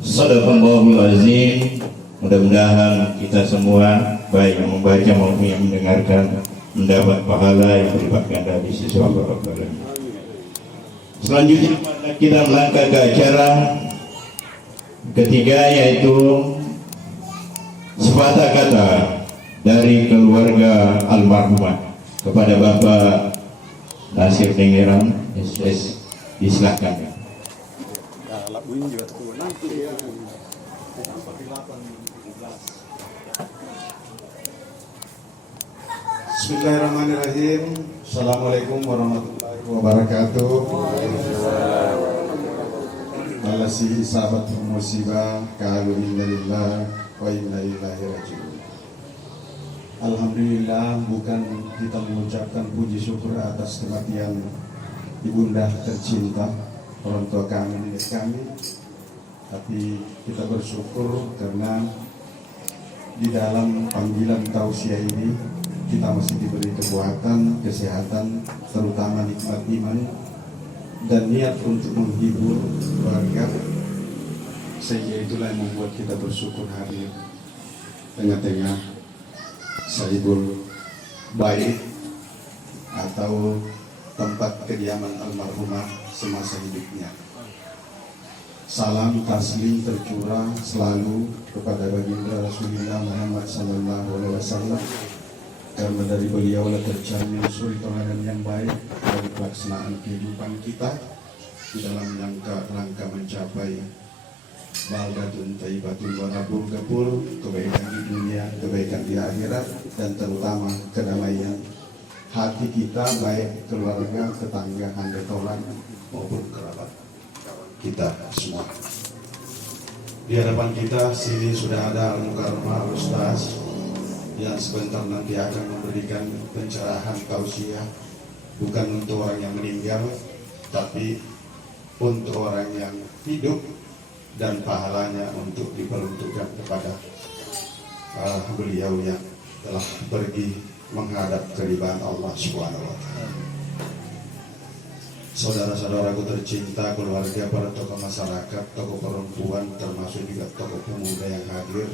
Shadaqallahul azim. Mudah-mudahan kita semua, baik yang membaca maupun yang mendengarkan, mendapat pahala yang berlipat ganda di sisi Allah Rabbul Alamin. Selanjutnya kita melangkah ke acara ketiga, yaitu sepatah kata dari keluarga almarhumah kepada Bapak Nasir Dengeran SS. Disilahkan. Bismillahirrahmanirrahim. Assalamualaikum warahmatullahi wabarakatuh. Alasi sahabat musibah, qalu inna lillahi wa inna ilaihi raji'un. Alhamdulillah, bukan kita mengucapkan puji syukur atas kematian ibunda tercinta, orang tua kami, nenek kami, tapi kita bersyukur karena di dalam panggilan tausiah ini kita masih diberi kekuatan, kesehatan, terutama nikmat iman dan niat untuk menghibur keluarga, sehingga itulah yang membuat kita bersyukur hadir tengah-tengah saibul bait atau tempat kediaman almarhumah semasa hidupnya. Salam taslim tercurah selalu kepada baginda Rasulullah Muhammad SAW, karena dari beliau lah tercermin suri teladan yang baik dari pelaksanaan kehidupan kita di dalam rangka mencapai baldatun thayyibatun wa rabbul ghafur, kebaikan di dunia, kebaikan di akhirat, dan terutama kedamaian hati kita, baik keluarga, tetangga, handetolan maupun kerabat kita semua. Di hadapan kita sini sudah ada Al-Mukarramah Ustaz yang sebentar nanti akan memberikan pencerahan tausiah, bukan untuk orang yang meninggal, tapi untuk orang yang hidup, dan pahalanya untuk diperuntukkan kepada beliau yang telah pergi menghadap keridhaan Allah Subhanahu wa Ta'ala. Saudara-saudaraku tercinta, keluarga, para tokoh masyarakat, tokoh perempuan, termasuk juga tokoh pemuda yang hadir,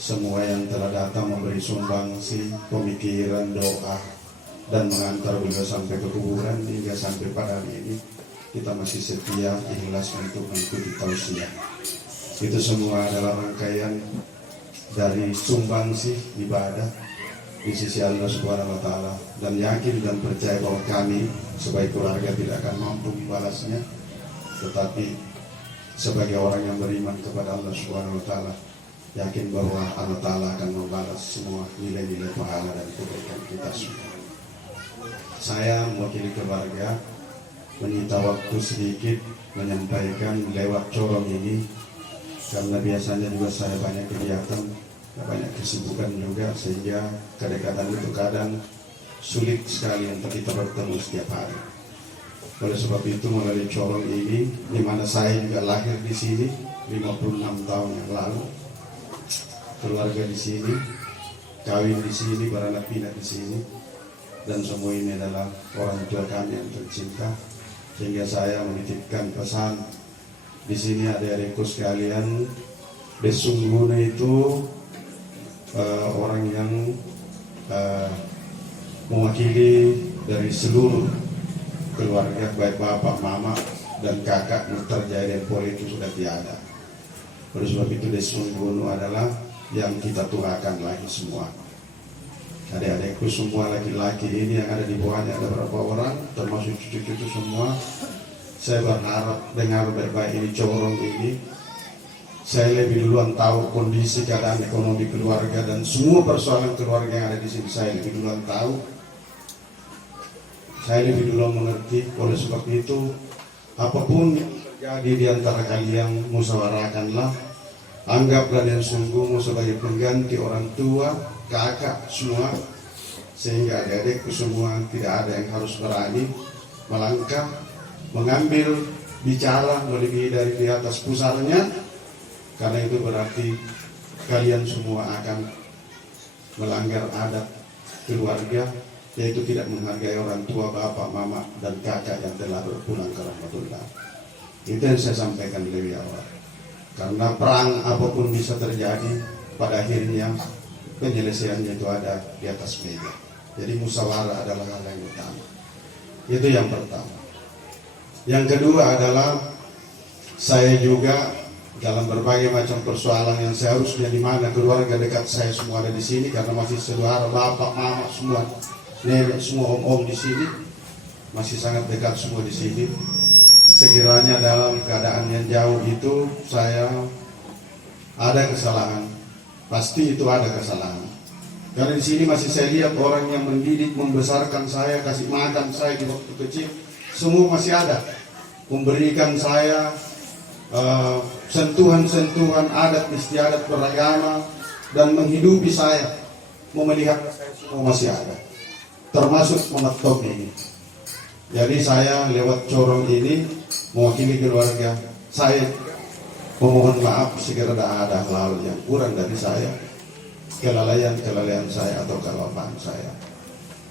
semua yang telah datang memberi sumbangsi, pemikiran, doa, dan mengantar beliau sampai ke kuburan hingga sampai pada hari ini, kita masih setia, ikhlas untuk mengikuti tausiah. Itu semua adalah rangkaian dari sumbangsi ibadah di sisi Allah Subhanahu wa Ta'ala, dan yakin dan percaya bahwa kami sebagai keluarga tidak akan mampu membalasnya, tetapi sebagai orang yang beriman kepada Allah Subhanahu wa Ta'ala, yakin bahwa Allah Ta'ala akan membalas semua nilai-nilai pahala dan kebaikan kita semua. Saya mewakili keluarga menyita waktu sedikit menyampaikan lewat corong ini, karena biasanya juga saya banyak kegiatan, banyak kesibukan juga, sehingga kedekatan itu kadang sulit sekali untuk kita bertemu setiap hari. Oleh sebab itu, melalui corong ini, di mana saya juga lahir di sini 56 tahun yang lalu, keluarga di sini, kawin di sini, beranak pinak di sini, dan semua ini adalah orang tua kami yang tercinta, sehingga saya menitipkan pesan di sini, adik-adikku sekalian, sesungguhnya itu orang yang mewakili dari seluruh keluarga, baik bapak, mama, dan kakak, Mutarjaya dan Poli itu sudah tiada. Oleh sebab itu Desungguhnu adalah yang kita tuakan lagi semua. Adik-adikku semua laki-laki ini yang ada di bawahnya ada berapa orang, termasuk cucu-cucu semua. Saya berharap dengar baik-baik ini corong ini. Saya lebih duluan tahu kondisi keadaan ekonomi keluarga dan semua persoalan keluarga yang ada di sini. Saya lebih duluan tahu, saya lebih duluan mengerti. Oleh sebab itu, apapun yang terjadi di antara kalian, musyawarahkanlah. Anggaplah dan sungguhmu sebagai pengganti orang tua, kakak semua, sehingga adik-adikku semua tidak ada yang harus berani melangkah, mengambil bicara melebihi dari di atas pusarnya. Karena itu berarti kalian semua akan melanggar adat keluarga, yaitu tidak menghargai orang tua, bapak, mama, dan kakak yang telah berpulang ke rahmatullah. Itu yang saya sampaikan lebih awal. Karena perang apapun bisa terjadi, pada akhirnya penyelesaiannya itu ada di atas meja. Jadi musyawarah adalah hal yang utama. Itu yang pertama. Yang kedua adalah saya juga dalam berbagai macam persoalan yang seharusnya di mana keluarga dekat saya semua ada di sini, karena masih saudara, bapak, mama semua, nenek semua, om di sini masih sangat dekat semua di sini. Sekiranya dalam keadaan yang jauh itu saya ada kesalahan, pasti itu ada kesalahan. Karena di sini masih saya lihat orang yang mendidik, membesarkan saya, kasih makan saya di waktu kecil, semua masih ada, memberikan saya sentuhan-sentuhan adat istiadat beragama dan menghidupi saya, memelihara saya, semua masih ada, termasuk Muhammad Tommy ini. Jadi saya lewat corong ini mewakili keluarga saya memohon maaf sekiranya ada hal yang kurang dari saya, kelalaian saya atau kelupaan saya.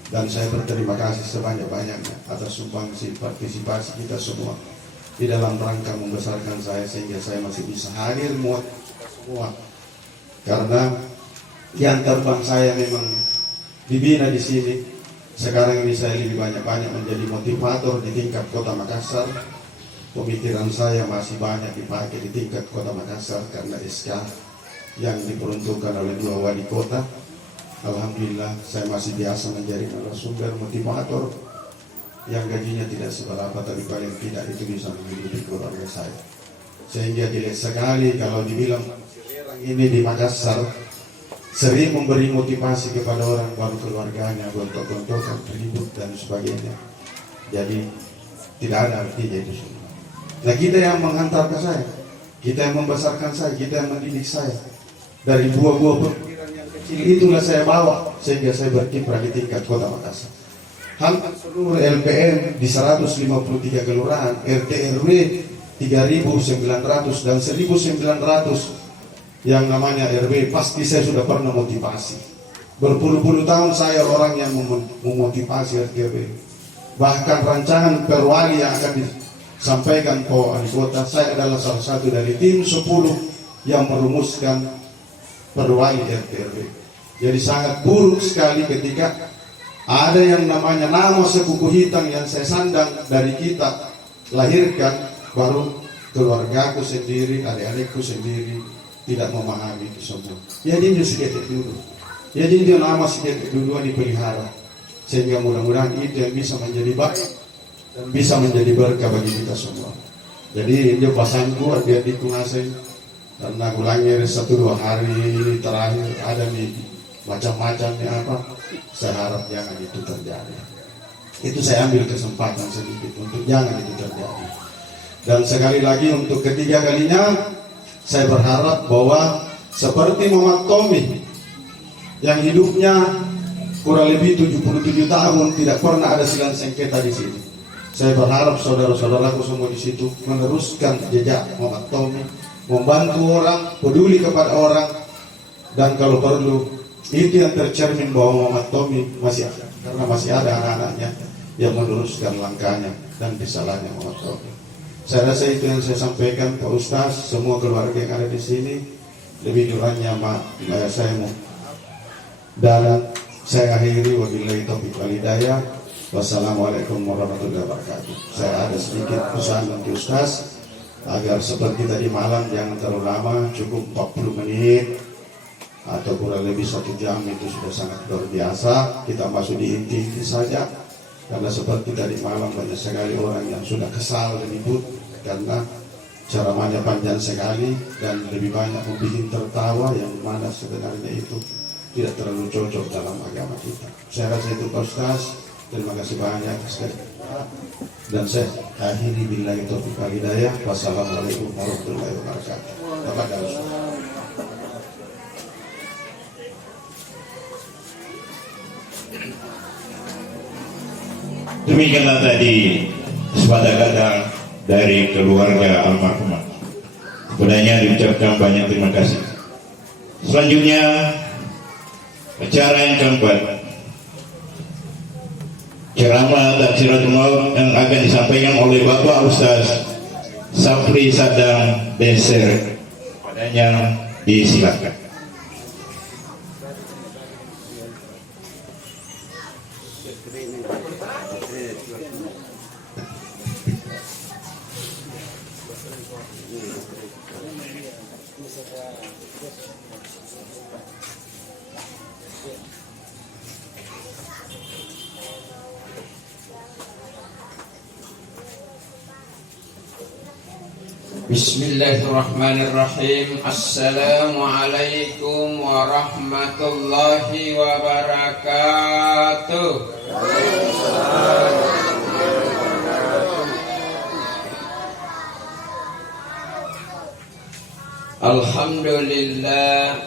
Dan saya berterima kasih sebanyak-banyaknya atas sumbangsi partisipasi kita semua di dalam rangka membesarkan saya sehingga saya masih bisa hadir muat semua. Karena yang terbang saya memang dibina di sini. Sekarang ini saya lebih banyak menjadi motivator di tingkat Kota Makassar. Pemikiran saya masih banyak dipakai di tingkat Kota Makassar karena SK yang diperuntukkan oleh 2 wali kota. Alhamdulillah saya masih biasa menjadi narasumber motivator yang gajinya tidak seberapa, tapi paling tidak itu bisa menghidupi keluarga saya. Sehingga dilihat sekali kalau dibilang ini di Makassar sering memberi motivasi kepada orang baru keluarganya, gontok-gontokan, ribut dan sebagainya. Jadi tidak ada artinya itu semua. Nah, kita yang menghantarkan saya, kita yang membesarkan saya, kita yang mendidik saya. Dari buah-buah pemikiran yang kecil itulah saya bawa sehingga saya berkiprah di tingkat Kota Makassar. Hampir seluruh LPM di 153 kelurahan, RT RW 3.900 dan 1.900 yang namanya RW, pasti saya sudah pernah motivasi. Berpuluh-puluh tahun saya orang yang memotivasi RT RW. Bahkan rancangan perwali yang akan disampaikan ke wali kota, saya adalah salah satu dari tim 10 yang merumuskan perwali RT RW. Jadi sangat buruk sekali ketika ada yang namanya nama sekuku hitam yang saya sandang dari kita lahirkan, baru keluargaku sendiri, adik-adikku sendiri tidak memahami itu semua. Ya jinju sedikit dulu, ya jinju nama sedikit dulu dipelihara, sehingga mudah-mudahan itu yang bisa menjadi baik dan bisa menjadi berkah bagi kita semua. Jadi dia pasangku dia dikunasai karena gulangnya 1-2 hari terakhir ada nih macam-macam apa. Saya harap jangan itu terjadi. Itu saya ambil kesempatan sedikit untuk jangan itu terjadi. Dan sekali lagi untuk ketiga kalinya saya berharap bahwa seperti Muhammad Tommy yang hidupnya kurang lebih 77 tahun tidak pernah ada silang sengketa di sini. Saya berharap saudara-saudaraku semua di situ meneruskan jejak Muhammad Tommy, membantu orang, peduli kepada orang, dan kalau perlu itu yang tercermin bahwa Muhammad Tommy masih ada, karena masih ada anak-anaknya yang meneruskan langkahnya dan kesalahannya Muhammad Tommy. Saya rasa itu yang saya sampaikan Pak Ustaz, semua keluarga yang ada di sini. Lebih kurangnya saya mau dan saya akhiri wabillahi taufiq wal hidayah. Wassalamualaikum warahmatullahi wabarakatuh. Saya ada sedikit pesan untuk Ustaz agar seperti tadi malam jangan terlalu lama, cukup 40 menit atau kurang lebih 1 jam, itu sudah sangat luar biasa. Kita masuk di inti saja, karena seperti tadi malam banyak sekali orang yang sudah kesal dan ribut karena ceramahnya panjang sekali dan lebih banyak membuat tertawa yang mana sebenarnya itu tidak terlalu cocok dalam agama kita. Saya rasa itu Pak Ustaz. Terima kasih banyak sekali. Dan saya akhiri billahi taufiq wal hidayah. Wassalamualaikum warahmatullahi wabarakatuh. Demikianlah tadi sepatah kata dari keluarga almarhumah. Kepadanya diucapkan banyak terima kasih. Selanjutnya acara yang keempat, ceramah Taksiratul Maut yang akan disampaikan oleh Bapak Ustaz Safri Sadam Beser adanya disilakan. Bismillahirrahmanirrahim. Assalamualaikum warahmatullahi wabarakatuh. Alhamdulillah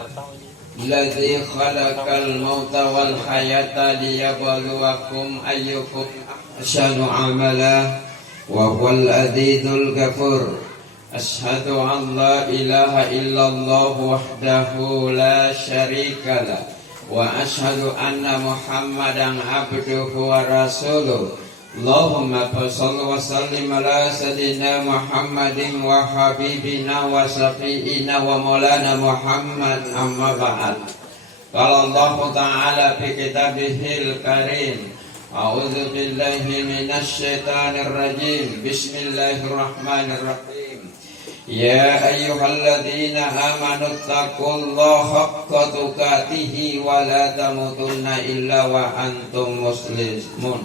alladzi khalaqal mauta wal hayata liyabluwakum ayyukum ahsanu amala wa huwal azizul ghafur. Ashhadu an la ilaha illallah wahdahu la syarika lah wa ashhadu anna Muhammadan abduhu wa rasuluh. Allahumma shalli wa sallim ala sayyidina Muhammadin wa habibina wa syafi'ina wa maulana Muhammad, amma ba'd. Qala Allah ta'ala fi kitabihil karim, a'udzu billahi minasy syaithanir rajim. Bismillahirrahmanirrahim. Ya ayyuhalladzina amanu taqullaha haqqa tuqatih wa la tamutunna illa wa antum muslimun.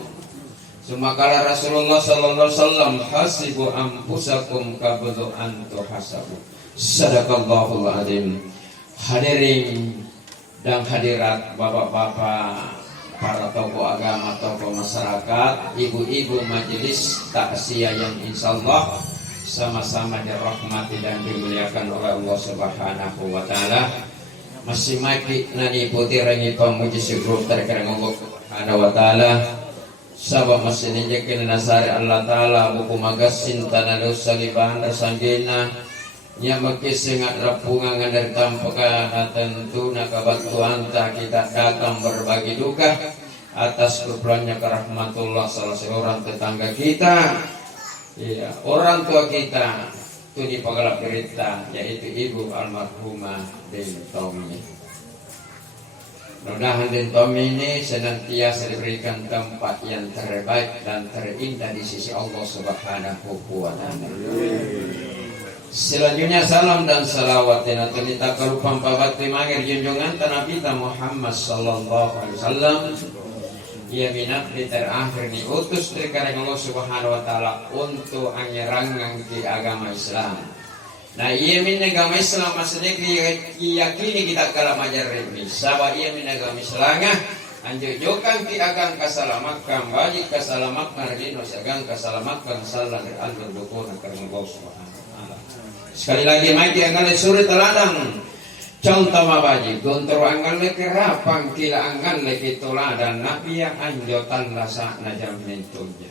Sumakala Rasulullah sallallahu alaihi wasallam, hasibu anfusakum qabla an tuhasabu. Sadaqallahul azim. Hadirin dan hadirat, bapak-bapak, para tokoh agama, tokoh masyarakat, ibu-ibu majelis takziah yang insyaallah sama-sama dirahmati dan dimuliakan oleh Allah Subhanahu wa taala. Masih maki nani putih rangi pamuji syukur terkadang Allah Subhanahu wa taala. Sabab masih ninjekin nasari Allah taala buku magasin tanah saliban sanggena nya maki sengat rapungan dari tampaka tentu nakabatuan tak kita datang berbagi duka atas kepulauannya kerahmatullah salah seorang tetangga kita. Iya, orang tua kita itu di Pagalap Berita, yaitu Ibu almarhumah Den Tommy. Mudah-mudahan Den Tommy ini senantiasa diberikan tempat yang terbaik dan terindah di sisi Allah Subhanahu wa taala. Selanjutnya salam dan salawat dan kita kerupang pabati mangir junjungan Nabi Muhammad sallallahu alaihi wasallam. Ia minabdi terakhir diutus dari Allah Subhanahu wa taala untuk anyerangan di agama Islam. Nah, ia min agama Islam maksudnya yakini kita kala majar ini. Sawa ia min agama Islam anjujukan ki agang kasalamatkan balik kasalamatkan dino agang kasalamatkan salah al dukun karena Allah Subhanahu wa taala. Sekali lagi mati agang surat teladang. Contoh mabaji, gontor anggal leki rapang kila anggal leki tuladan nabi yang anjotan rasa najam mentunya.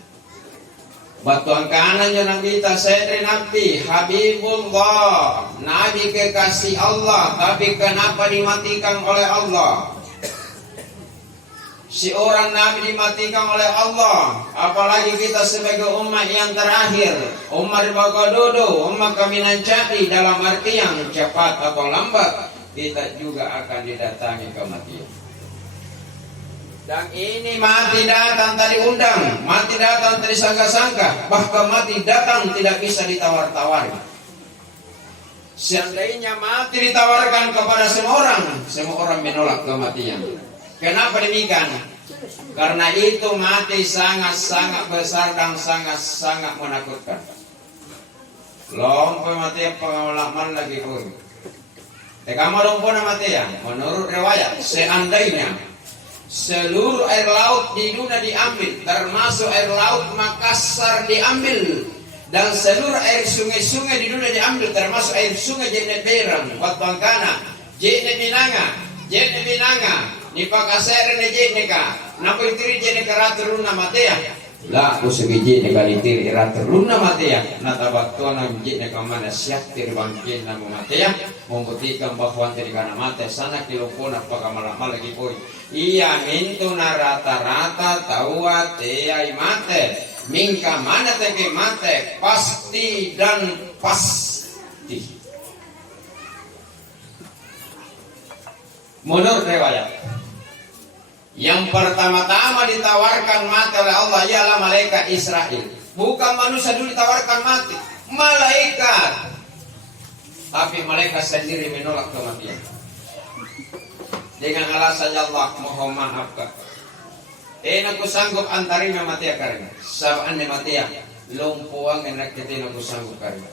Batu angkanannya nabi kita sedri nabi Habibullah, nabi kekasih Allah, tapi kenapa dimatikan oleh Allah? Si orang nabi dimatikan oleh Allah, apalagi kita sebagai umat yang terakhir, umat bagadodo, umat kaminan jadi dalam artian cepat atau lambat kita juga akan didatangi kematian. Dan ini mati datang tadi undang, mati datang tadi sangka-sangka, bahkan mati datang tidak bisa ditawar-tawar. Seandainya mati ditawarkan kepada semua orang menolak kematian. Kenapa demikian? Karena itu mati sangat-sangat besar dan sangat-sangat menakutkan. Lompo mati pengalaman lagi pun. Kamu lompo mati ya. Menurut riwayat, seandainya seluruh air laut di dunia diambil, termasuk air laut Makassar diambil, dan seluruh air sungai-sungai di dunia diambil, termasuk air sungai Jene Berang, Batbangkana, Jene Binanga, ni Pakasar ni Jene ka, nampil tiri Jene Karatur Luna Matea, la aku segi Jene Kalitir Karatur Luna Matea, natabaktuana Jene Kamana Syaktir Bangkin Namu Matea, membuktikan bahwa tiri kana mate sana kilopona pakamalah lagi poi. Iya mintu na rata-rata tawa teai mate, mingka mana teke mate pasti dan pasti. Menurut riwayat, yang pertama-tama ditawarkan mati oleh Allah ialah malaikat Israel. Bukan manusia dulu ditawarkan mati, malaikat. Tapi malaikat sendiri menolak kematian. Dengan alasan Allah mohon maafkan. Aku sanggup antarima mati karena sab'an mati lumpuang enak kita aku sanggup karena.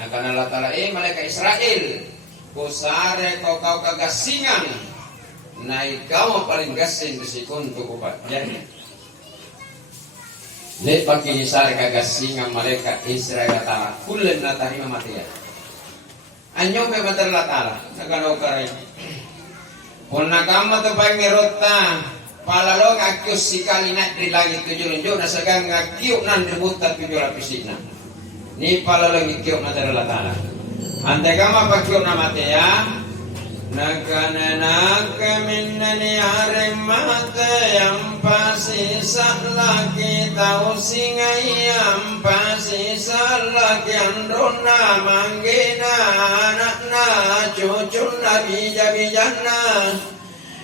Nah karena Allah Ta'ala malaikat Israel kusare kau kagasingan. Naik kau paling gasing kesikun untuk ubat jadi lepas kini sare kagasingan malaikat Israel Ta'ala kulen natarima mati ya anyong memang terlatala nakano karay punna kama to pay ngerota palalong akyos sikali na di langit tujuh na sagang akyok nan rebutan tujuh lapis na ni palalong ikyok na terlatala ante kama pakyok na mati ya Nakanak minani areng mata yang pasti lagi tahu singai yang pasti lagi androna manggina anakna cucu nabi jabijana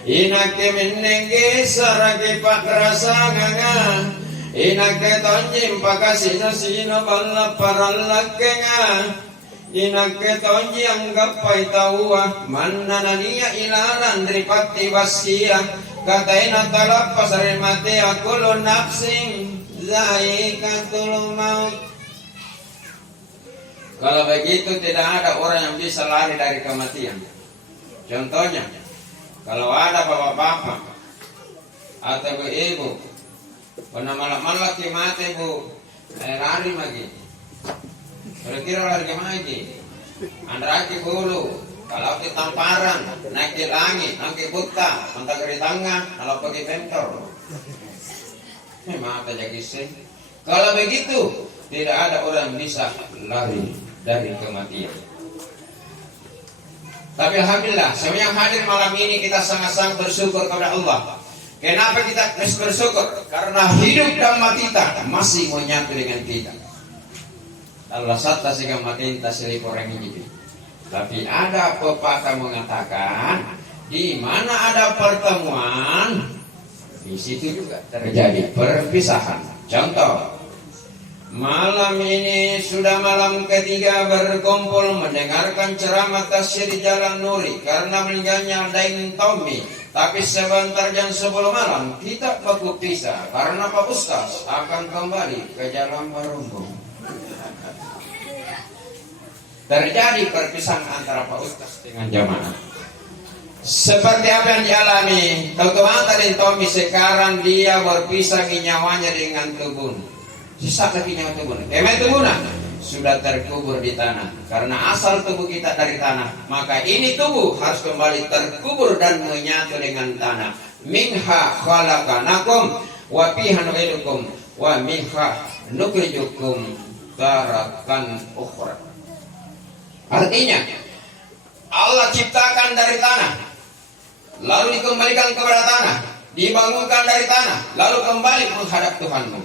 inake menenge sarage pak rasa nganga inake tonjim pakasina sina balla parallakkenga Inake tonji anggap pai tawa mananania ilalan dripati wasia kataina talappas remate akulu nafsing zaikatul maut. Kalau begitu tidak ada orang yang bisa lari dari kematian. Contohnya kalau ada bapak-bapak atau ibu pernah malam-malam lagi mati bu lari lagi. Kira-kira lari kemana Andraki bulu, kalau di tamparan, naik di langit, naik di buta, mantak di tangga, kalau pergi bentor. Maaf aja kisah. Kalau begitu, tidak ada orang bisa lari dari kematian. Tapi alhamdulillah, semua yang hadir malam ini kita sangat-sangat bersyukur kepada Allah. Kenapa kita bersyukur? Karena hidup dan mati kita masih menyatu dengan kita. Allah sata sehingga makin tasili orang ini. Tapi ada pepatah mengatakan di mana ada pertemuan di situ juga terjadi perpisahan. Contoh, malam ini sudah malam ketiga berkumpul mendengarkan ceramah tafsir di Jalan Nuri karena meninggalnya Daeng Tommy. Tapi sebentar jam sebelum malam kita baku pisah karena Pak Ustaz akan kembali ke Jalan Barumbung. Terjadi perpisahan antara Pak Ustaz dengan jamaah. Seperti apa yang dialami Tuan tadi Tommy sekarang dia berpisah nyawanya dengan tubuh. Sisa lagi nyawa tubuh. Emang tubuhnya sudah terkubur di tanah. Karena asal tubuh kita dari tanah, maka ini tubuh harus kembali terkubur dan menyatu dengan tanah. Minha khalaqanakum wa fiha nu'idukum wa minha nukhrijukum taratan ukhra. Artinya Allah ciptakan dari tanah, lalu dikembalikan kepada tanah, dibangunkan dari tanah, lalu kembali menghadap Tuhanmu.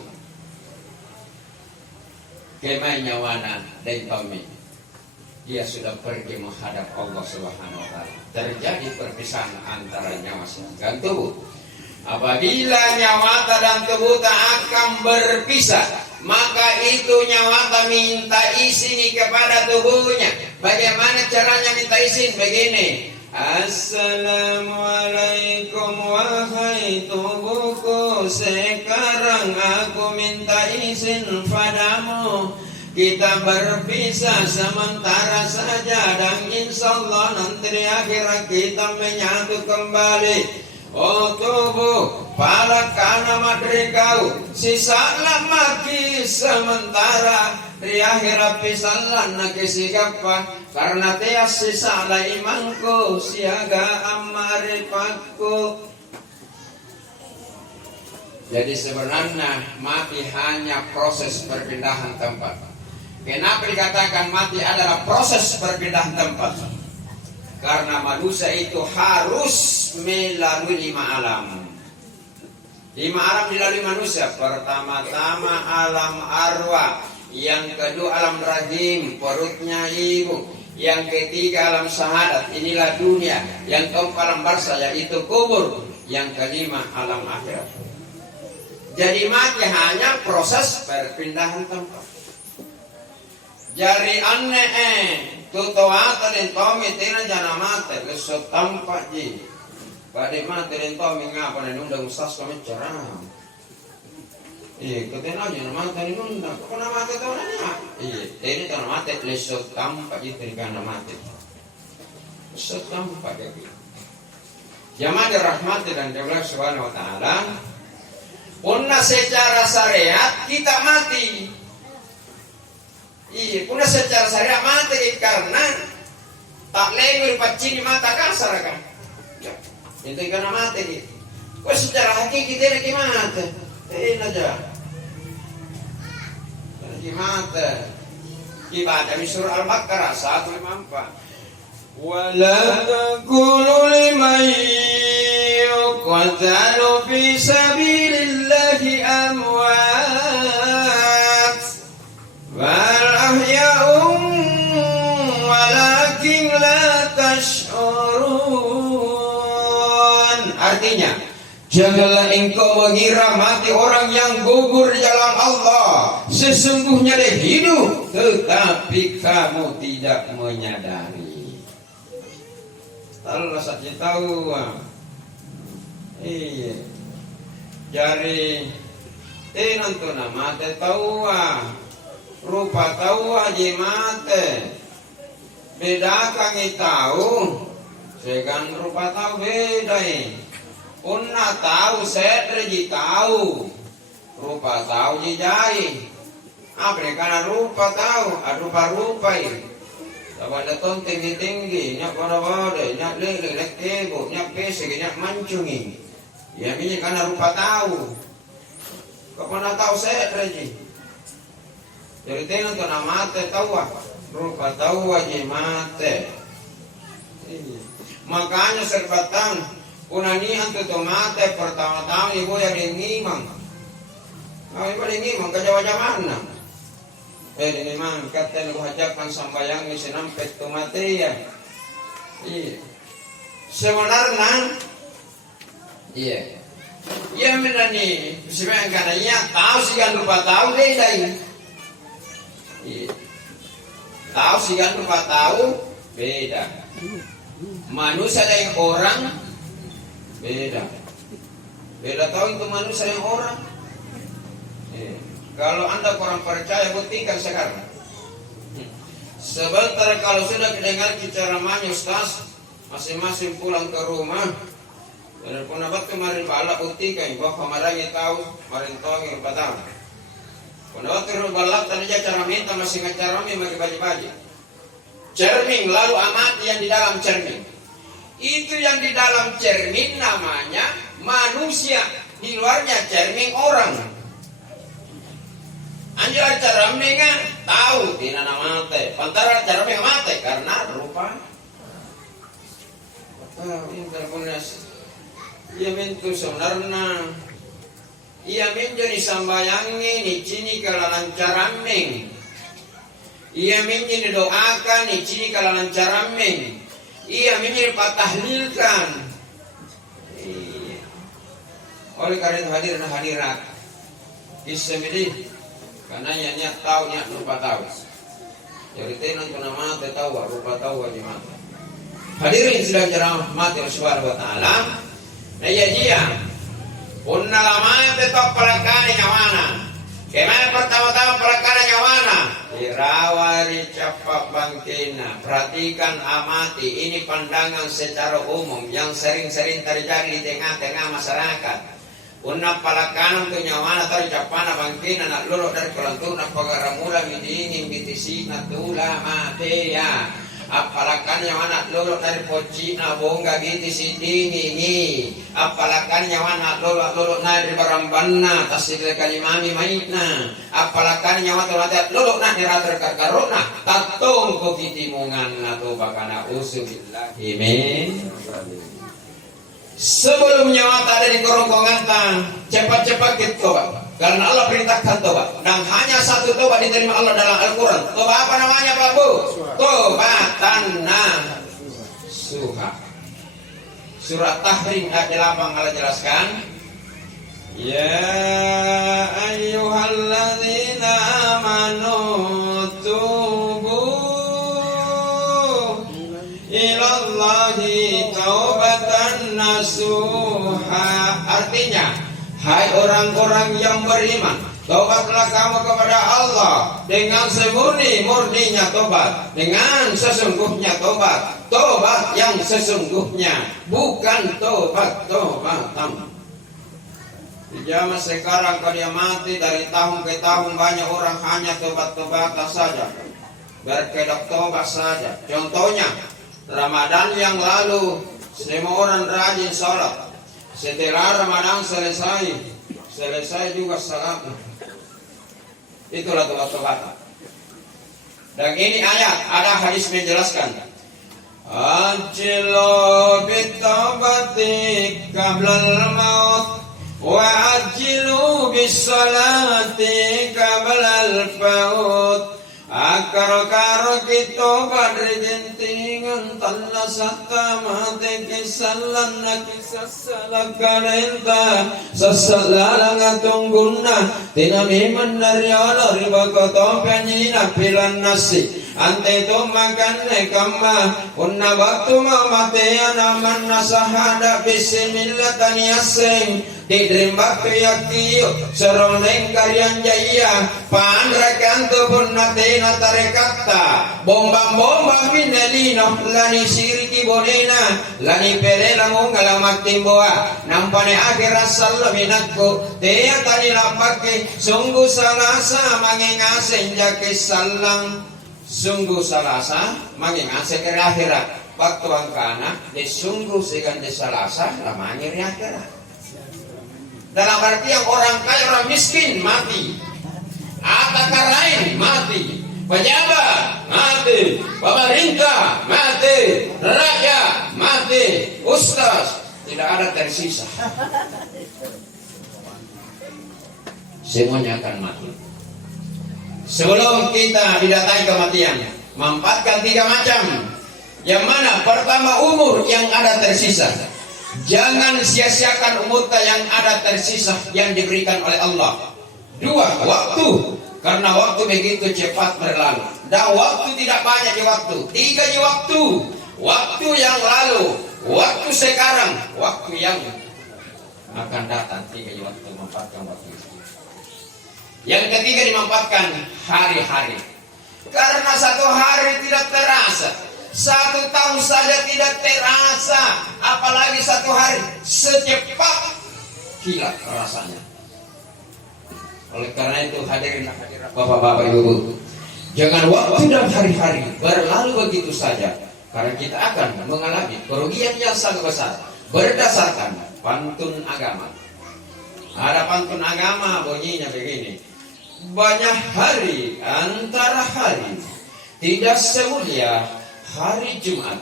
Kemanya wana dan kami, dia sudah pergi menghadap Allah Subhanahu Wa Taala. Terjadi perpisahan antara nyawa dan tubuh. Apabila nyawa dan tubuh tak akan berpisah, maka itu nyawa minta izin kepada tubuhnya. Bagaimana caranya minta izin? Begini. Assalamualaikum wahai tubuhku, sekarang aku minta izin padamu. Kita berpisah sementara saja dan insya Allah nanti di akhirat kita menyatu kembali. Oh tubuh, pala kana madri kau, sisalah maki sementara di akhirat pisalan naki sigapa, karena tias sisalah imanku siaga amaripatku. Jadi sebenarnya mati hanya proses perpindahan tempat. Kenapa dikatakan mati adalah proses perpindahan tempat? Karena manusia itu harus melalui 5 alam. 5 alam dilalui manusia. Pertama-tama alam arwah, yang kedua alam rahim, perutnya ibu, Yang ketiga alam syahadat, inilah dunia. Yang keempat alam barzah, yaitu kubur. Yang kelima alam akhirat. Jadi mati hanya proses perpindahan tempat. Jari aneh tutoata den tomi tina jana mate lesot tempat ji. Pada mate den tomi ngapa nundang ustaz kami cerah. Iya, ketena aja nama mate nundang. Kok nama mate tahu nanya? Iya, ini tanah mate lesot tempat ji tina mate. Lesot tempat ya. Jamaah dirahmati dan Allah Subhanahu wa taala. Punna secara syariat kita mati. Iya, punna secara syariat mati karena tak lebih pacini mata kasar kan. Ya, itu karena mati gitu. Kok secara hakiki dia lagi mati. Aja. Lagi mati. Dibaca di surah Al-Baqarah 154. ولا تقولوا لمن يقتل في سبيل الله أموات بل أحياء ولكن لا تشعرون. Artinya, janganlah engkau mengira mati orang yang gugur di jalan Allah. Sesungguhnya dia hidup, tetapi kamu tidak menyadari. Allah saja tahu. Iya. Jari nanti nama te tahu. Rupa tahu aja mate. Beda kami tahu. Segan rupa tahu beda. Unna tahu sedri tahu. Rupa tahu jai. Apa karena rupa tahu, rupa ini. Pada ton tinggi, nyak pada, nyak lek tebo, nyak pesi, nyak mancungi. Ya ini karena rupa tahu. Kau pernah tahu saya lagi. Jadi tengok tu nama mate tahu apa? Rupa tahu aja mate. Makanya serbatang unanian tu mate pertama-tama ibu yang ngimang. Kalau ibu ngimang kerja mana? Ini memang kata lu hajakan sambayang ni senampet tu mati ya. Iya. Sebenarnya, iya. Ia menani sebenarnya karena ia tahu sih kan lupa tahu deh dah. Iya. Tahu sih kan lupa tahu beda. Manusia dengan orang beda. Beda tahu itu manusia dengan orang. Iya. Kalau anda kurang percaya, buktikan sekarang. Sebentar kalau sudah mendengar ceramahnya Ustaz, masing-masing pulang ke rumah. Dan penabat kemarin balak buktikan bahwa marahnya tahu, kemarin tahu yang pertama. Penabat terus balak tadi cara minta masih ngacarami bagi bagi-bagi. Cermin lalu amati yang di dalam cermin. Itu yang di dalam cermin namanya manusia, di luarnya cermin orang. Anjir cara menga tahu tina nama mate, pantara cara menga mate karena rupa. Ini terpunas. Ia mentu sebenarnya. Ia menjadi sambayangi ni cini kalalan carameng. Ia menjadi doakan ni cini kalalan carameng. Ia menjadi patahlilkan. Oleh karena hadir dan hadirat. Ismini. Karena nyak tahu nyak lupa tahu. Jadi tenan tu nama tahu rupa tahu aja mata. Hadirin sedang ceramah mati Subhanahu wa taala. Nah ya dia. Punna lama tetap pelakane nyawana. Kemana pertama-tama pelakane nyawana? Dirawari capak bangkina. Perhatikan amati ini pandangan secara umum yang sering-sering terjadi di tengah-tengah masyarakat. Unna palakanan tu nyawana tari capana bangkina nak luruk dari kelantuna pagaramula midingin bitisi natula mateya. Apalakan nyawana luruk dari pocina bongga bitisi dingi. Apalakan nyawana luruk dari barambanna tasir kalimami maitna. Apalakan nyawana luruk dari rater karkarona tatung kukitimungan atau bakana usubillah. Amin. Sebelum nyawa tak ada di kerongkongan tang, cepat-cepat kita Karena Allah perintahkan tobat. Dan hanya satu tobat diterima Allah dalam Al-Quran. Tobat apa namanya Pak Bu? Tobatan nasuha. Surat Tahrim ayat 8 Allah jelaskan. Ya ayyuhalladzina amanu tubu ilallahi taubatan nasuha. Artinya, hai orang-orang yang beriman, taubatlah kamu kepada Allah dengan semurni-murninya tobat, dengan sesungguhnya tobat, tobat yang sesungguhnya, bukan tobat-tobatan. Di zaman sekarang kalau dia mati dari tahun ke tahun banyak orang hanya tobat-tobatan saja, berkedok tobat saja. Contohnya Ramadan yang lalu semua orang rajin sholat. Setelah Ramadan selesai juga salat. Itulah tobat-tobatan. Dan ini ayat, ada hadis menjelaskan. Ajilu bitobati qablal maut wa ajilu bisolati qablal faut. Akar-akar kita badri jentingan tanah sata mati kisalan kisah salakalinta sasalalang atong guna tinami menari Allah riba koto penyina pilan nasi ante to makan nekama unna waktu mamate anaman nasahada bismillah taniyaseng didrimba piyakiyo seroneng karyan jaya panrakanto punnatena tarekata bomba-bomba minelino lani siriki bonena lani perela ngalamak timboa nampane akhirat salaminakko teya tani lapake sungguh salasa mangingasen jake salang sungguh salasa mangingasen kiri akhirat waktu angkana di sungguh segan di salasa lamangir akhirat. Dalam artian orang kaya orang miskin mati, atakar lain mati, pejabat mati, pemerintah mati, raja mati, ustaz tidak ada tersisa. Semuanya akan mati. Sebelum kita didatangi kematian, manfaatkan 3 macam. Yang mana? Pertama, umur yang ada tersisa. Jangan sia-siakan umur yang ada tersisa yang diberikan oleh Allah. 2, waktu. Karena waktu begitu cepat berlalu. Dan waktu tidak banyak di waktu. 3 di waktu. Waktu yang lalu, waktu sekarang, waktu yang akan datang. 3 di waktu, memanfaatkan waktu. Yang ketiga dimanfaatkan hari-hari. Karena 1 hari tidak terasa. 1 tahun saja tidak terasa, apalagi 1 hari secepat kilat rasanya. Oleh karena itu hadirin bapak-bapak ibu, jangan waktu dan hari-hari berlalu begitu saja, karena kita akan mengalami kerugian yang sangat besar. Berdasarkan pantun agama, ada pantun agama bunyinya begini: banyak hari antara hari tidak semulia hari Jumat,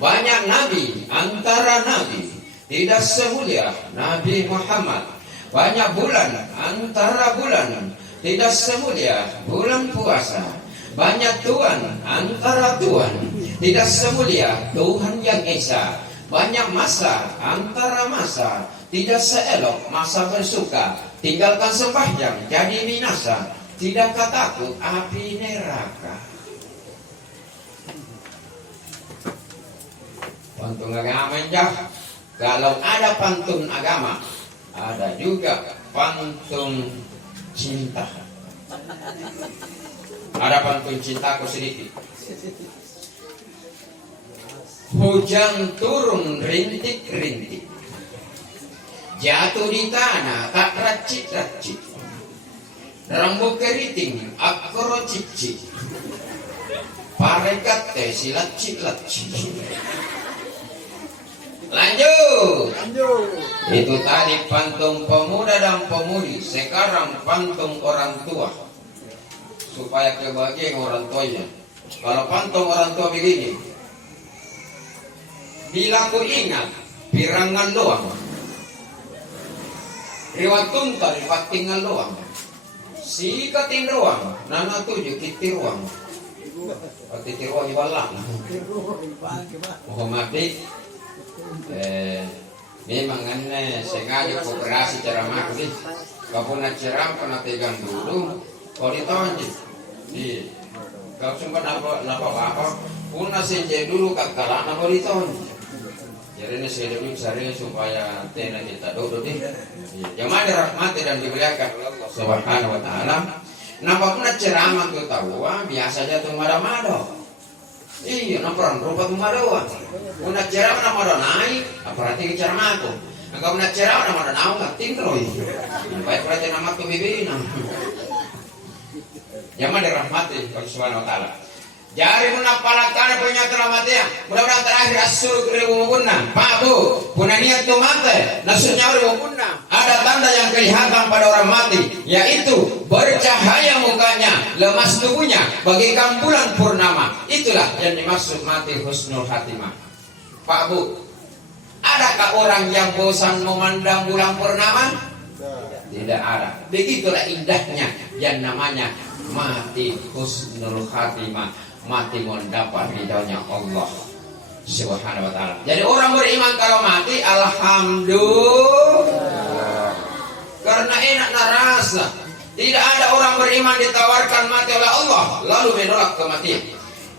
banyak nabi antara nabi tidak semulia Nabi Muhammad, banyak bulan antara bulan tidak semulia bulan puasa, banyak tuan antara tuan tidak semulia Tuhan yang Esa, banyak masa antara masa tidak seelok masa bersuka, tinggalkan sembahyang jadi binasa, tidak takut api neraka. Pantun agama ya. Kalau ada pantun agama, ada juga pantun cinta. Ada pantun cintaku sedikit. Hujan turun rintik-rintik, jatuh di tanah tak racik-racik, rambut keriting aku rocik-cik, parekat teh silacik-lacik. Lanjut. Itu tadi pantun pemuda dan pemudi. Sekarang pantun orang tua, supaya kebahagiaan orang tuanya. Kalau pantun orang tua begini: bila ku ingat pirangan doang, Riwat tunta riwat tinggal doang. Sikatin doang. Nana tujuh kiti ruang. Kiti ruang ibalang. Muhammad memang aneh sengaja kooperasi ceramah ini. Kau nak ceram kena tegang dulu. Kau ditonjok. Kau cuma apa? Puna senja dulu kat kalah nak ditonjok. Jadi ini saya lebih besarnya supaya tena kita duduk deh. Jemaah dirahmati dan dimuliakan Allah Subhanahu Wa Taala. Nampak pun ceramah tu tahu, biasa aja tu mado-mado. Iya, nampak rupa tu mado. Pun ceramah mado naik, berarti ceramah tu. Engkau nak ceramah mado naik, nggak tinggal. Baik berarti nama tu bibina. Jemaah dirahmati Allah Subhanahu Wa Taala. Jari puna palakan punya teramatian. Mudah-mudahan terakhir asur ribu punna. Pak Bu, puna niat tu mati. Nasunya ribu punna. Ada tanda yang kelihatan pada orang mati, yaitu bercahaya mukanya, lemas tubuhnya, bagaikan bulan purnama. Itulah yang dimaksud mati husnul khatimah. Pak Bu, adakah orang yang bosan memandang bulan purnama? Tidak ada. Begitulah indahnya yang namanya mati husnul khatimah. Mati mendapat ridhonya Allah Subhanahu Wa Taala. Jadi orang beriman kalau mati, alhamdulillah. Karena enak narasa. Tidak ada orang beriman ditawarkan mati oleh Allah lalu menolak kematian.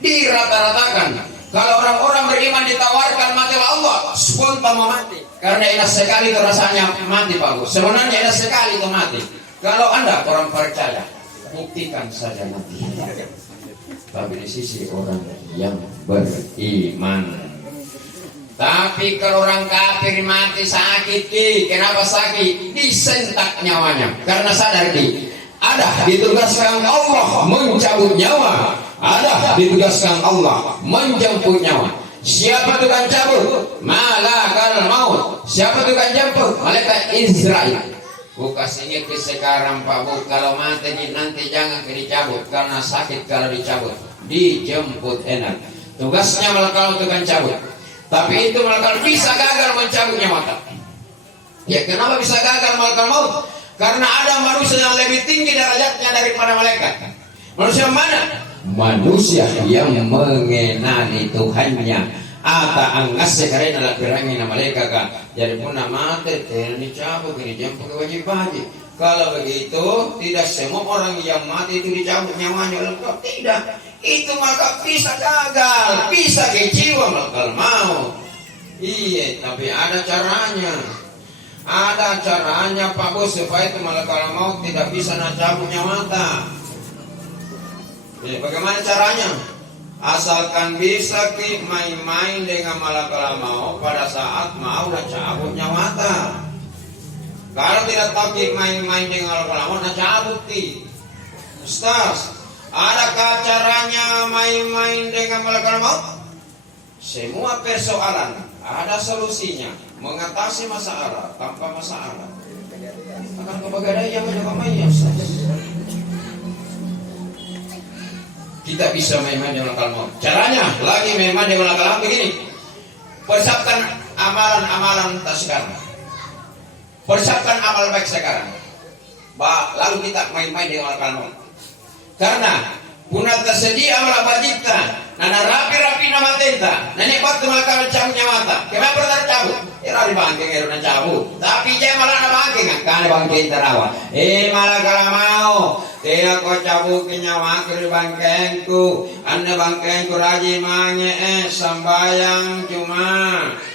Dirata-ratakan. Kalau orang-orang beriman ditawarkan mati oleh Allah, spontan mau mati. Karena enak sekali itu rasanya mati, Pak Bu. Sebenarnya enak sekali itu mati. Kalau Anda orang percaya, buktikan saja nanti. Tapi di sisi orang yang beriman. Tapi kalau orang kafir mati sakit, kenapa sakit? Disentak nyawanya. Karena sadar ada ditugaskan Allah mencabut nyawa. Ada ditugaskan Allah menjemput nyawa. Siapa tukang cabut? Malakal maut. Siapa tukang jemput? Malaikat Israel. Bukas ingat sekarang Pak Bu, kalau mati nanti jangan dicabut karena sakit kalau dicabut. Dijemput enak. Tugasnya malaikat tukang cabut. Tapi itu malaikat bisa gagal mencabut nyawa. Ya kenapa bisa gagal malaikat maut? Karena ada manusia yang lebih tinggi derajatnya daripada malaikat. Manusia mana? Manusia yang mengenali Tuhannya. Ata anggas sekarang adalah kerangin malaikat. Jadi pun nama ini cabut ini jemput wajib-wajib. Kalau begitu tidak semua orang yang mati itu dicabut nyawanya lengkap. Tidak. Itu maka bisa gagal, bisa kecewa bakal mau. Iya, tapi ada caranya. Ada caranya Pak Bos supaya itu malaikat maut tidak bisa cabut nyawa. Bagaimana caranya? Asalkan bisa main-main dengan malaikat maut pada saat mau cabut nyawa. Kalau tidak tahu main-main dengan malaikat maut, cabut Ustaz, adakah caranya main-main dengan malaikat maut? Semua persoalan ada solusinya. Mengatasi masalah tanpa masalah. Akan kebagadai yang menjawab main, Ustaz. Kita bisa main-main dengan malaikat maut. Caranya lagi main-main dengan malaikat maut begini. Persiapkan amalan-amalan sekarang. Persiapkan amal baik sekarang. Lalu kita main-main dengan malaikat maut. Karena punat tersedia malah bajibta, nana rapi-rapi nama tenta, nani waktu malaikat cabut nyawata. Kenapa pernah cabut? Era di bangkeng era cabut. Tapi jangan malah na bangkeng, kan bangkeng terawat. Malah kalau mau, tidak kau cabut nyawa ke bangkengku. Anda bangkengku rajin mange sambayang cuma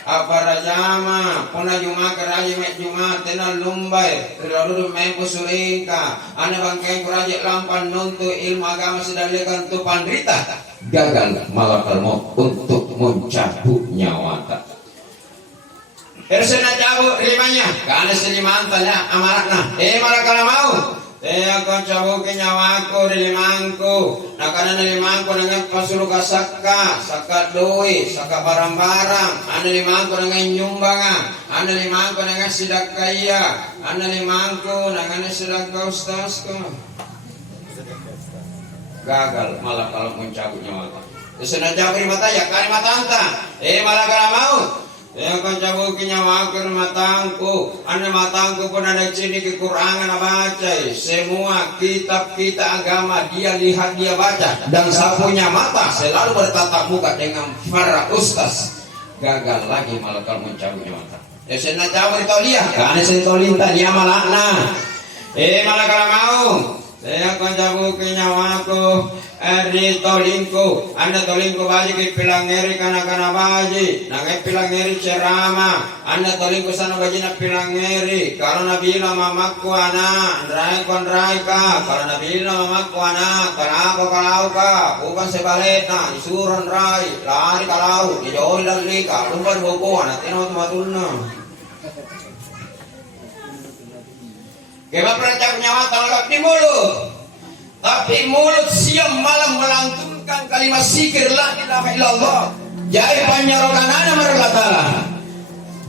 apa rajama, puna cuma ke rajin cuma tenal lumbai, terlalu main kusuringka. Anda bangkengku rajin lampan nuntu ilmu agama sedalikan tu pandrita. Gagal malaikat maut untuk mencabut nyawa. Persena cabut rimanya, karena selimantanya amaratna. Malaikat maut. Aku cabut nyawaku di limangku. Nah karena di limangku dengan pasuluka saka doi, saka barang-barang. Anda limangku dengan nyumbangan. Anda limangku dengan sidakaya. Anda limangku dengan sidakaya ustazku. Gagal malah kalau mencabut nyawa. Persena cabut rimata ya kalimat anta. Malah kalau mau. Ya kan jago kinyawakan matangku, anda matangku pun ada sini kekurangan baca. Semua kitab kita agama dia lihat dia baca, dan sapunya mata selalu bertatap muka dengan para ustaz. Gagal lagi malah kalau mencabutnya mata. Saya cabut itu lihat, karena saya tolinta dia malakna. Malah kalau mau. Saya akan jago kinyawaku, di tolingku, anda tolingku baji ke pilangeri kana baji, nangai pilangeri ceramah, anda tolingku sana baji na pilangeri, kalau nabi bilang mamaku anak, ndrai ka, kalau nabi bilang mamaku anak, kalau ka, bukan sebaliknya, disuruh ndrai, lari kalau, dijauh lagi ka, lupa buku, anak tino matulna. Kema percaya nyawa talak di mulut, tapi mulut siam malam melantunkan kalimat zikir la ilaha illallah. Jadi panyaroganana marala taala.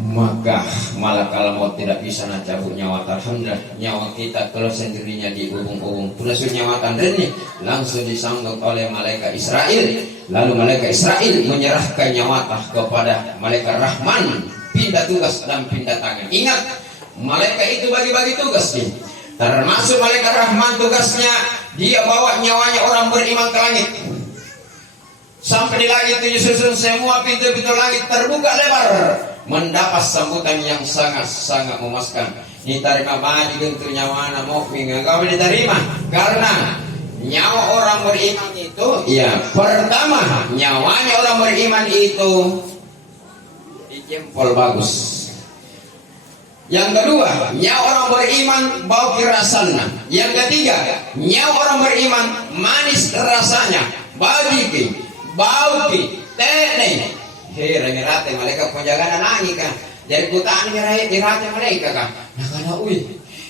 Maka malah kalau mau tidak bisa cabut nyawa, alhamdulillah nyawa kita kalau sendirinya di ubung-ubung pulasur nyawa tandanya langsung disangkut oleh malaikat Israel. Lalu malaikat Israel menyerahkan nyawa kepada malaikat Rahman, pindah tugas dan pindah tangan. Ingat, malaikat itu bagi-bagi tugas nih. Termasuk malaikat Rahman tugasnya dia bawa nyawanya orang beriman ke langit. Sampai di langit 7 susun semua pintu-pintu langit terbuka lebar, mendapat sambutan yang sangat-sangat memuaskan. Diterima bagi bentuk nyawa mukmin enggak diterima karena nyawa orang beriman itu ya pertama nyawanya orang beriman itu dijempol bagus. Yang kedua, nyawa orang beriman bau kirasannya. Yang ketiga, nyawa orang beriman manis rasanya. Bagi bau tene. Hei, rengerate malaikat penjagaan nangi kan. Jadi kutaan dirate malaikat kan. Nah kana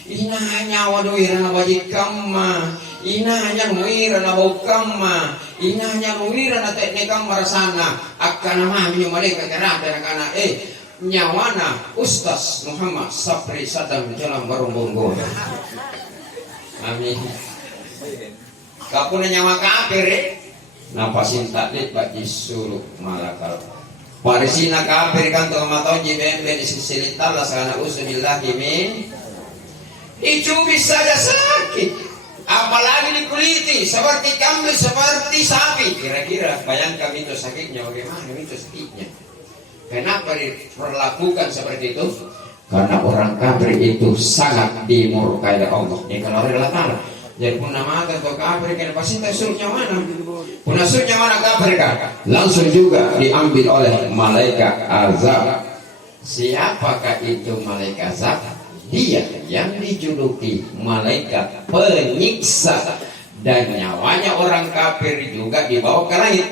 ina nyawa doi rana baji kamma. Ina hanya muira na bau kamma. Ina hanya muira na tene kamma rasana. Akana mah minum malaikat kerate kana nyawana Ustaz Muhammad Sapri Sadam jalan barung-barung. Amin. Kapuna nyawa kafir napasin taklit bagi suruh malakal. Warisina kafir kan tu matoji ben silsilah sana usubillahi min. Dicubit saja sakit. Apalagi dikuliti seperti kambing seperti sapi. Kira-kira bayangkan itu sakitnya bagaimana itu sakitnya. Kenapa diperlakukan seperti itu? Karena orang kafir itu sangat dimurkai oleh Allah. Ini kalau relatan. Jadi pun nama atau kafir kan pasti surnya mana? Pun surnya mana kafir kan? Langsung juga diambil oleh malaikat azab. Siapakah itu malaikat azab? Dia yang dijuluki malaikat penyiksa, dan nyawanya orang kafir juga dibawa ke langit.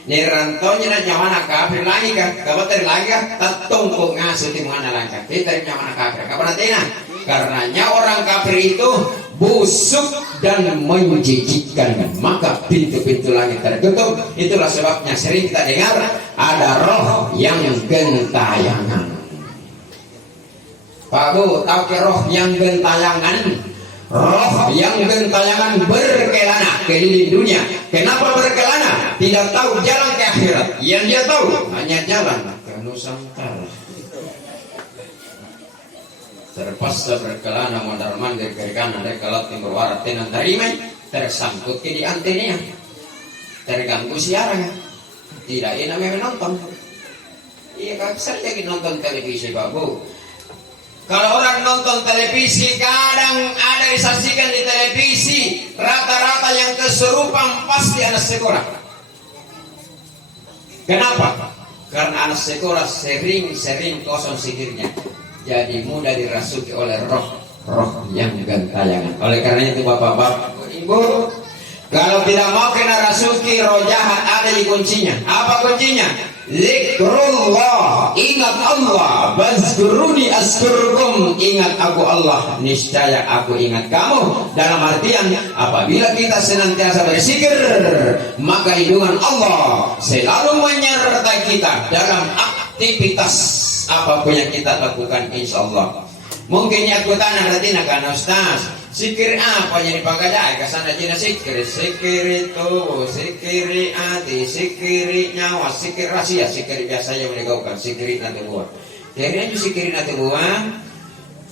Nirantonya na nyawana kafir lagi kan, kabar lagi kan, tatungkung ngasuh di mana lagi kan, kita nyawana kafir, kapan nanti nah? Karena nyawa orang kafir itu busuk dan menjijikkan, maka pintu-pintu langit tertutup. Itulah sebabnya sering kita dengar ada roh yang gentayangan. Pak Bu, tahu ke roh yang gentayangan? Roh yang gentayangan berkelana keliling dunia. Kenapa berkelana? Tidak tahu jalan ke akhirat. Yang dia tahu hanya jalan ke Nusantara. Terpaksa berkelana mondar-mandir ke kanan dari kelat timur barat tenan tarimai, tersangkut di antenia, terganggu siarannya. Tidak enak menonton. Iya kan sering nonton televisi Pak Bu. Kalau orang nonton televisi, kadang ada disaksikan di televisi, rata-rata yang kesurupan pasti anak sekolah. Kenapa? Karena anak sekolah sering kosong sikirnya, jadi mudah dirasuki oleh roh yang gentayangan. Oleh karena itu bapak-bapak, ibu, kalau tidak mau kena rasuki roh jahat, ada di kuncinya. Apa kuncinya? Zikrullah, ingat Allah. Bazkuruni askurkum, ingat aku Allah, niscaya aku ingat kamu. Dalam artian apabila kita senantiasa berzikir, maka hidungan Allah selalu menyertai kita dalam aktivitas apapun yang kita lakukan, insya Allah. Mungkin ya aku tanya berarti kan Ustaz, Sikir apa yang dipagajai kesana jina sikir. Sikir itu, sikir hati, sikir nyawa, sikir rahasia, sikir biasa yang menegaukan, sikir nanti buah. Jadi aja sikir nanti buah.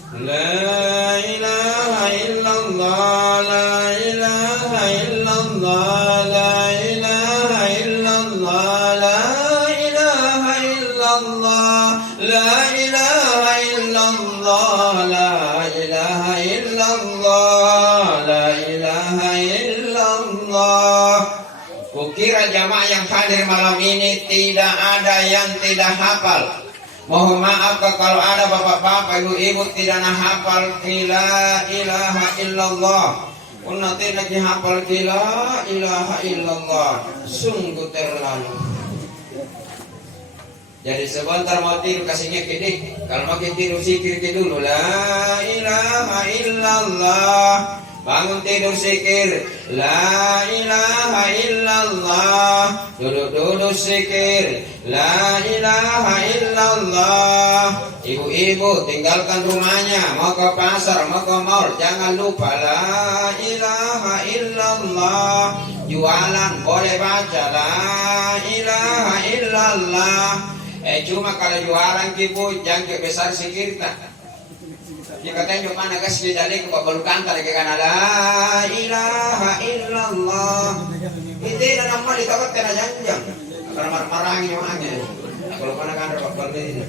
La ilaha illallah, la ilaha illallah, la ilaha illallah, la ilaha illallah, la ilaha illallah, la ilaha illallah, la ilaha illallah. Kukira jamaah yang hadir malam ini tidak ada yang tidak hafal. Mohon maaf kalau ada bapak-bapak, ibu-ibu tidak hafal la ilaha illallah. Pun nanti lagi hafal la ilaha illallah. Sungguh terlalu. Jadi sebentar mau tidur kasihnya kedik. Kalau mau tidur sikir dulu la ilaha illallah. Bangun tidur sikir la ilaha illallah. Duduk sikir la ilaha illallah. Ibu-ibu tinggalkan rumahnya, mau ke pasar, mau ke mall, jangan lupa la ilaha illallah. Jualan boleh baca la ilaha illallah. Cuma kalau jualan kibu jangan besar sikir tak. Jika tenjo mana kas jadi ke balukan tadi ke kana la ilaha illallah. Itu nama mali takut kena janjang. Kalau marah yang mana? Kalau mana kan bapak ini.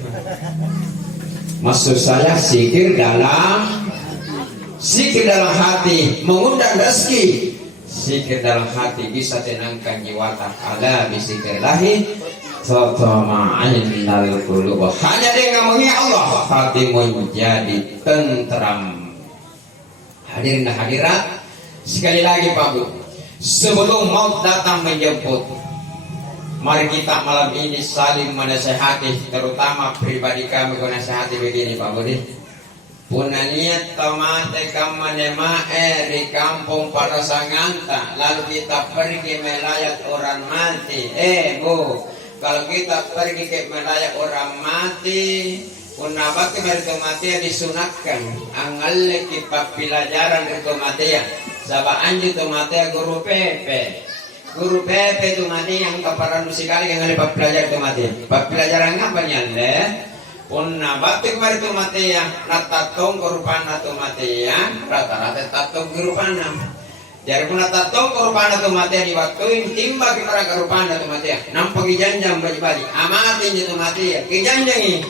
Maksud saya sikir dalam hati mengundang rezeki. Sikir dalam hati bisa tenangkan jiwa ta'ala bisikir lahi tatma'inal qulub. Hanya dengan mengingat Allah hati menjadi tentram. Hadirin dan hadirat, sekali lagi Pak Bu, sebelum maut datang menjemput, mari kita malam ini saling menasehati, terutama pribadi kami menasehati begini Pak Bu. Puna niat tomate kamanema di kampung Parasanganta, lalu kita pergi melayat orang mati. Bu, kalau kita pergi ke melayat orang mati, puna bakti meritomatia disunatkan. Angalle kita pelajaran meritomatia. Sabah anju tomatia guru Pepe. Guru Pepe tomatia yang kaparan musikali yang ngale pelajar tomatia. Pelajaran apa nyalle? Unna batik mari tu matia natatong korupana tu matia rata-rata tatong korupana. Jadi pun natatong korupana tu matia di waktu timba kemara korupana tu matia. Nampak janjang bagi-bagi amati tu matia. Kijanjangi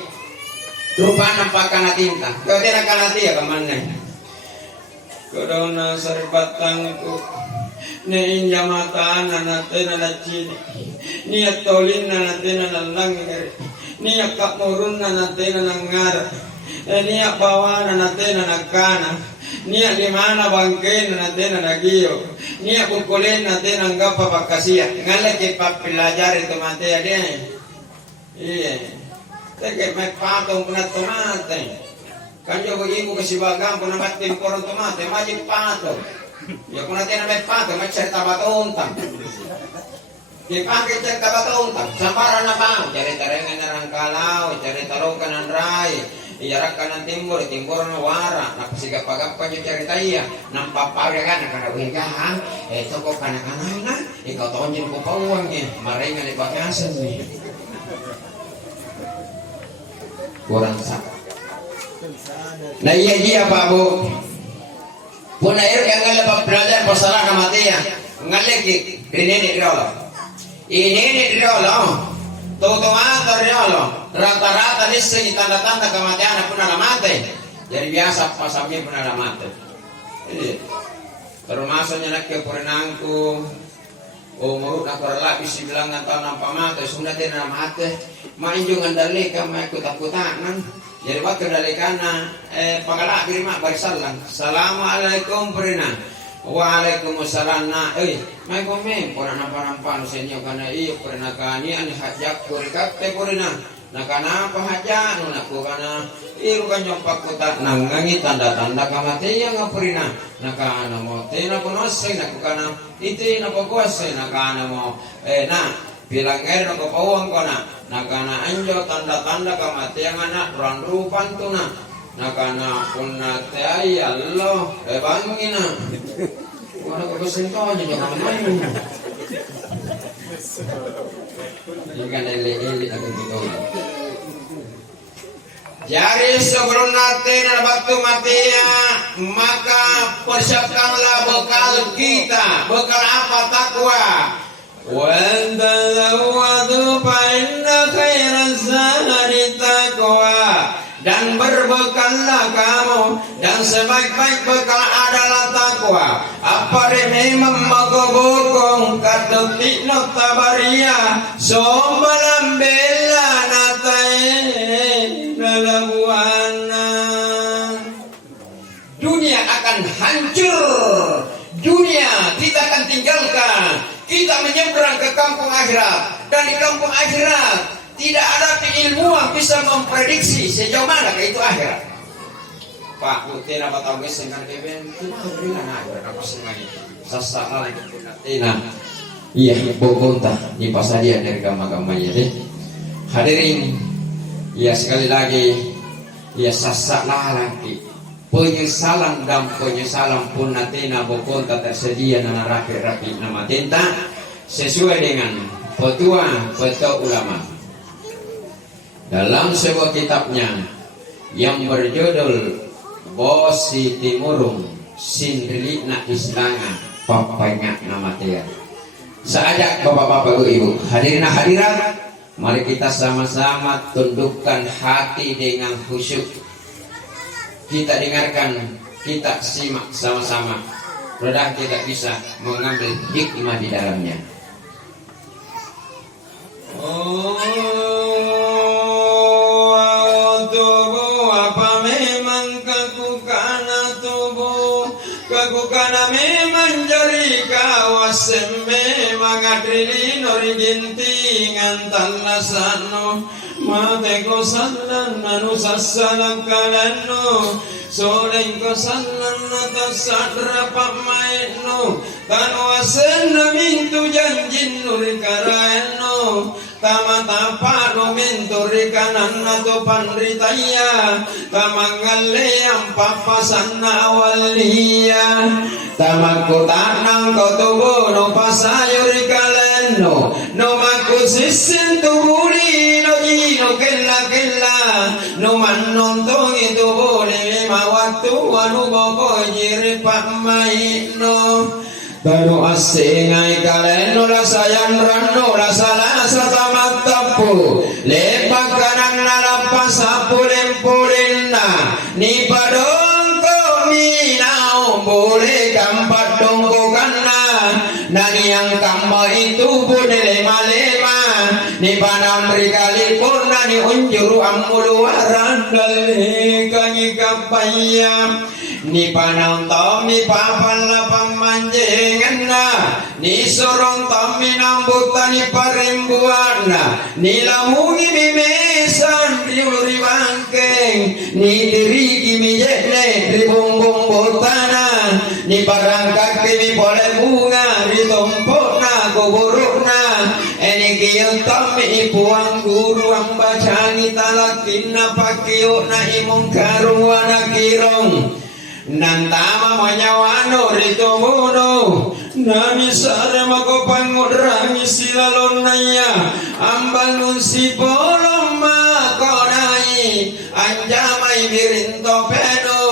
korupana pakana tinta. Kau tidak kana tia kemana? Kodona serbatangku nein jamatan nanatena nacini niat tolin nanatena nalangir. Niya kapurun na natin na nangar, niya bawa na natin na nagkana, niya limana bangkin na natin na nagiyo, niya kukulin natin ang kapapagkasiya. Ngalaki papelajar itu materi dia. Iya, tapi may patong pun tomate. Kanyo ibu kasibagan pun namat timporon tomate, majik patong. Ya pun natin na may patong, may cerita batuntang. Dipakai cerita batuntang, sambaran na ba? Cari tarengan na rang kalau, cari tarukan ng rai, iyarakan ng timbor na wara, napasigapagapan yung cerita iya, nang papagya ka, nakarawiga ha, eto ko kanakanaw na, ikaw tonjin ko pauwang niya, maringan ibagasan niya. Kurang sak. Na iya Pak Bu, punair yang ngalap belajar pasara kamatiya, ngaliki, rinini dirolo. Ini dirolo, tutuan dirolo, rata-rata lising tanda-tanda kematian pun ada mati. Jadi biasa pasamnya pun ada mati. Termasuknya nak kepurinangku, umur nak berlak bisi bilang atau nampak mati, sudah tidak mati. Main juga dari kamu ikut-ikutan. Jadi buat kendalikan, pengalak kirimak barisalan. Assalamualaikum purinang. Waalaikumsalam na may komen pura nampan senyo kana iyo pura kani ani hajak kurikat te purina nakana pahaja no naku kana iru kanyo pakuta nangangi tanda-tanda kamatian ngapurina nakana mo tena konosay naku kana iti na pagwasay nakana mo na bilang no kapawang ko na nakana anjo tanda-tanda kamatian anak ranrupan tuna nakana punnate ay Allah bangina wala ko sento aja jangan main ikan ele aku gitu. Jari sebelum nanti batu matinya maka persiapkanlah bekal kita. Bekal apa? Takwa. Wa tazawwadu fa inna khairaz zadi taqwa. Dan berbekallah kamu dan sebaik-baik bekal adalah takwa. Apa memang magobokong kadetik no tabaria sombalam bela natai lalabuana. Dunia akan hancur, dunia kita akan tinggalkan. Kita menyeberang ke kampung akhirat, dan di kampung akhirat tidak ada ilmuwan bisa memprediksi sejauh mana itu akhirat. Pak, mungkin apa tahu guys dengan keben kita berilah akhirat apa semuanya. Sasa lagi tina. Iya, bogonta di pasadia dari gama-gamanya deh. Hadirin, ya sekali lagi, ya sasa lagi. Penyesalan dan penyesalan pun natina bogonta tersedia nana rapi-rapi nama tinta sesuai dengan petua ulama. Dalam sebuah kitabnya yang berjudul Bosi Timurung Sindri na Islanga Papanya nama dia. Saya ajak bapak-bapak ibu hadirin hadirat, mari kita sama-sama tundukkan hati dengan khusyuk. Kita dengarkan, kita simak sama-sama. Mudah kita bisa mengambil hikmah di dalamnya. Memang adrilin origintingan talasano mate ko salan manu sasalam kalano soleng ko salan natasatra pamaino tanwasen mintu janjin nurikaraeno tamata no minturikanan nato panritaya tamangalle ampapasanna waliya tamakutanang kotubo no pasayuri kaleno no makusisin tubuli no jino kella no manontong itu boleh mawatu anu boko jiri pamaino Tanu asingai kaleno la sayan rano la salasa tamat tapu lepak kanan nalapas sapu lempulinna ni padongko minau boleh kampat dongko kana nani yang kama itu boleh lema-lema ni panam rikali pun nani unjuru amulu waran dalih kanyi kapaya ni panang tom ni papan lapang manjengan na ni sorong tom ni nambutan ni parimbuan na ni lamungi mimesan di uri bangkeng ni dirigi mi jekne di bumbung botana ni parangkak mi pole bunga di tompok na kuburuk na eni kiyong tom ni puang guru ang bacangi talakin na pakiyo na imong karuwana kirong nantama manyawano rito muno nami sare makopangudrangi silalonaya ambangun si polong makonai anjamai birinto peno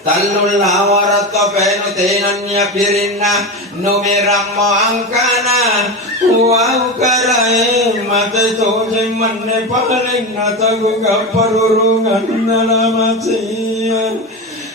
talul lawar topeno tenanya birinna numeramo angkana wow karai mate toje manne paling natagu kaparurungan nalamatian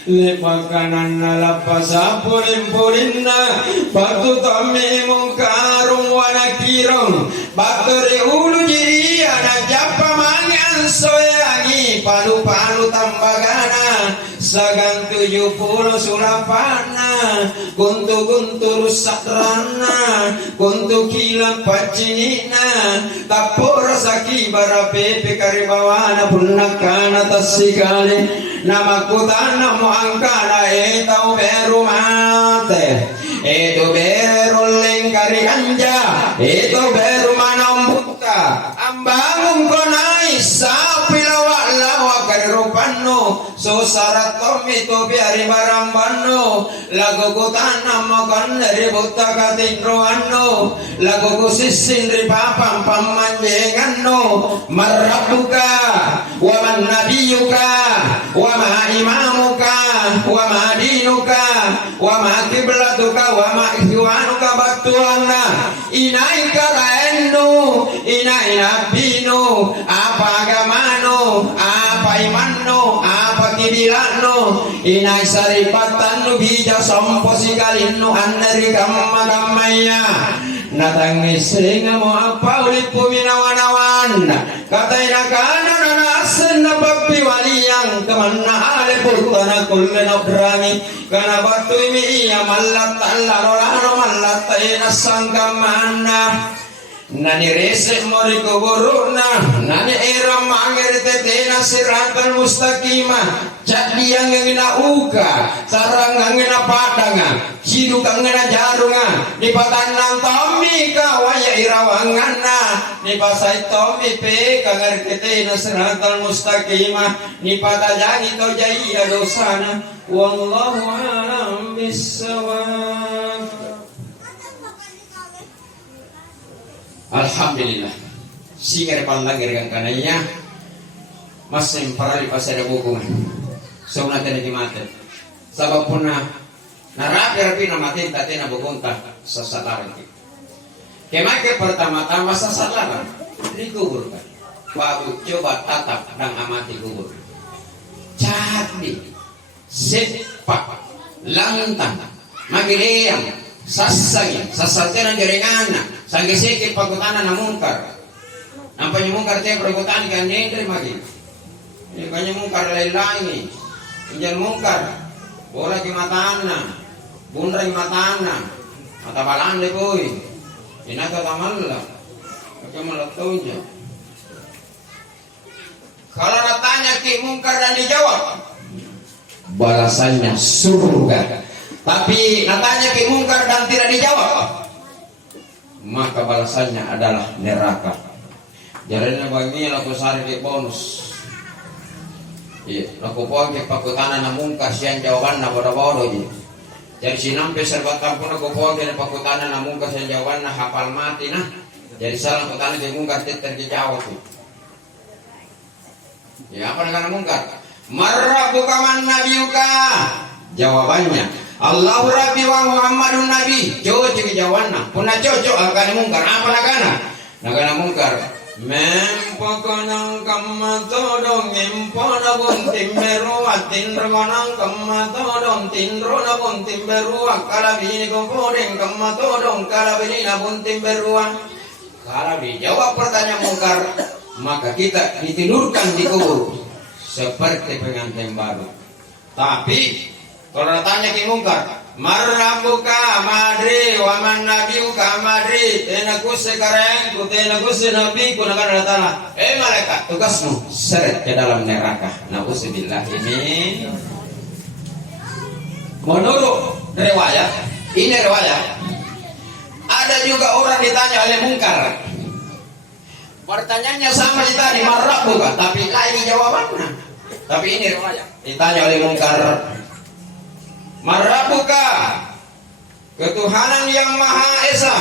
lepakanan nalapas apurin-purinna batu tami mungkarung wanakirong batu reulu jiri anak japa mangan soyangi palu-palu tambagana sagang 70 sulapana guntu-guntu rusak rana guntu kilap pacinina tapur saki barapepe karibawana punakana tasikali namaku tanam angkana etau beru mate itu beru lingkari anja itu beru manam buta ambangun konai sapi lawa kari rupano susarat tomi to biari barambano lagu ku tanam makan dari buta katingro anu lagu ku sisin ri papam pamanjengano marabbuka wa man nabiyuka wa ma imamuka wa ma dinuka wa ma kiblatuka wa ma ihwanuka batuana inai karaenu inai nabinu apa agamano apa imanno apa kibilano inai saripatan bija sompo sikalinu annari kamma-kammaya natangis ringa mo apa ulit puminawan-awan kataina kana nanasen na pagpiwaliyang kamanna ale purtana kullena brami kana batu imi iya malat tallarorano malat taina sangkamana nani resek mori kuburuna nani era mangerte tena siratal mustaqima jadi yang ngena uka sarang ngena padanga hidu ngena jarunga di patanang tomi ka waya irawangana di pasai tomi pe kangerte tena siratal mustaqima ni patajangi to jaya dosana wallahu a'lam bissawab. Alhamdulillah singar pandang gergang kanaya masih parali pasada bukungan sona tene dimate sabab puna narapi na mati tatena bukunta sasalaran kemake pertama-tama sasalaran dikuburkan baru coba tatap dan amati kubur jadi sepak lantang magileyang sasangin sasaltenan gerengana sange seke pagutana na mungkar nampanya mungkar te pagutana kan nendre magi ini kanya mungkar lailangi injan mungkar bola ki matana bundra ki matana mata balande boy inaka tamalla pakai melatunya kalau natanya ki mungkar dan dijawab balasannya surga tapi natanya ki mungkar dan tidak dijawab maka balasannya adalah neraka. Jalannya bagi laku sari ke bonus. Iya, laku poin ke pakutana na mungkar siang jawaban na bodoh-bodoh je. Jadi sinampe serba tampun laku poin ke pakutana na mungkar siang jawaban na hafal mati nah. Jadi salah pakutana ke mungkar teter ke jawab tu. Ya apa dengan mungkar? Marrabuka man nabiyuka. Jawabannya Allah Rabbi wa Muhammadun Nabi. Cocok jawabannya. Puna cocok akan mungkar. Apa nakana mungkar? Mempokonang kamatodong impona buntim beruat tinronang kamatodong tinrona buntim beruat kalabini kompodeng kamatodong kalabini na buntim beruat. Kalau dijawab pertanyaan mungkar, maka kita ditidurkan di kubur seperti pengantin baru. Tapi kalau tanya ki mungkar, marrabuka madri wa man nabiyuka madri, tenaku sekarang ku tenaku nabi ku nakana datana. Malaikat, tugasmu seret ke dalam neraka. Nauzubillah ini. Menurut riwayat, ini riwayat. Ada juga orang ditanya oleh mungkar. Pertanyaannya sama ditanya marrabuka, tapi lain jawabannya. Tapi ini riwayat. Ditanya oleh mungkar, marrabuka, ketuhanan yang Maha Esa.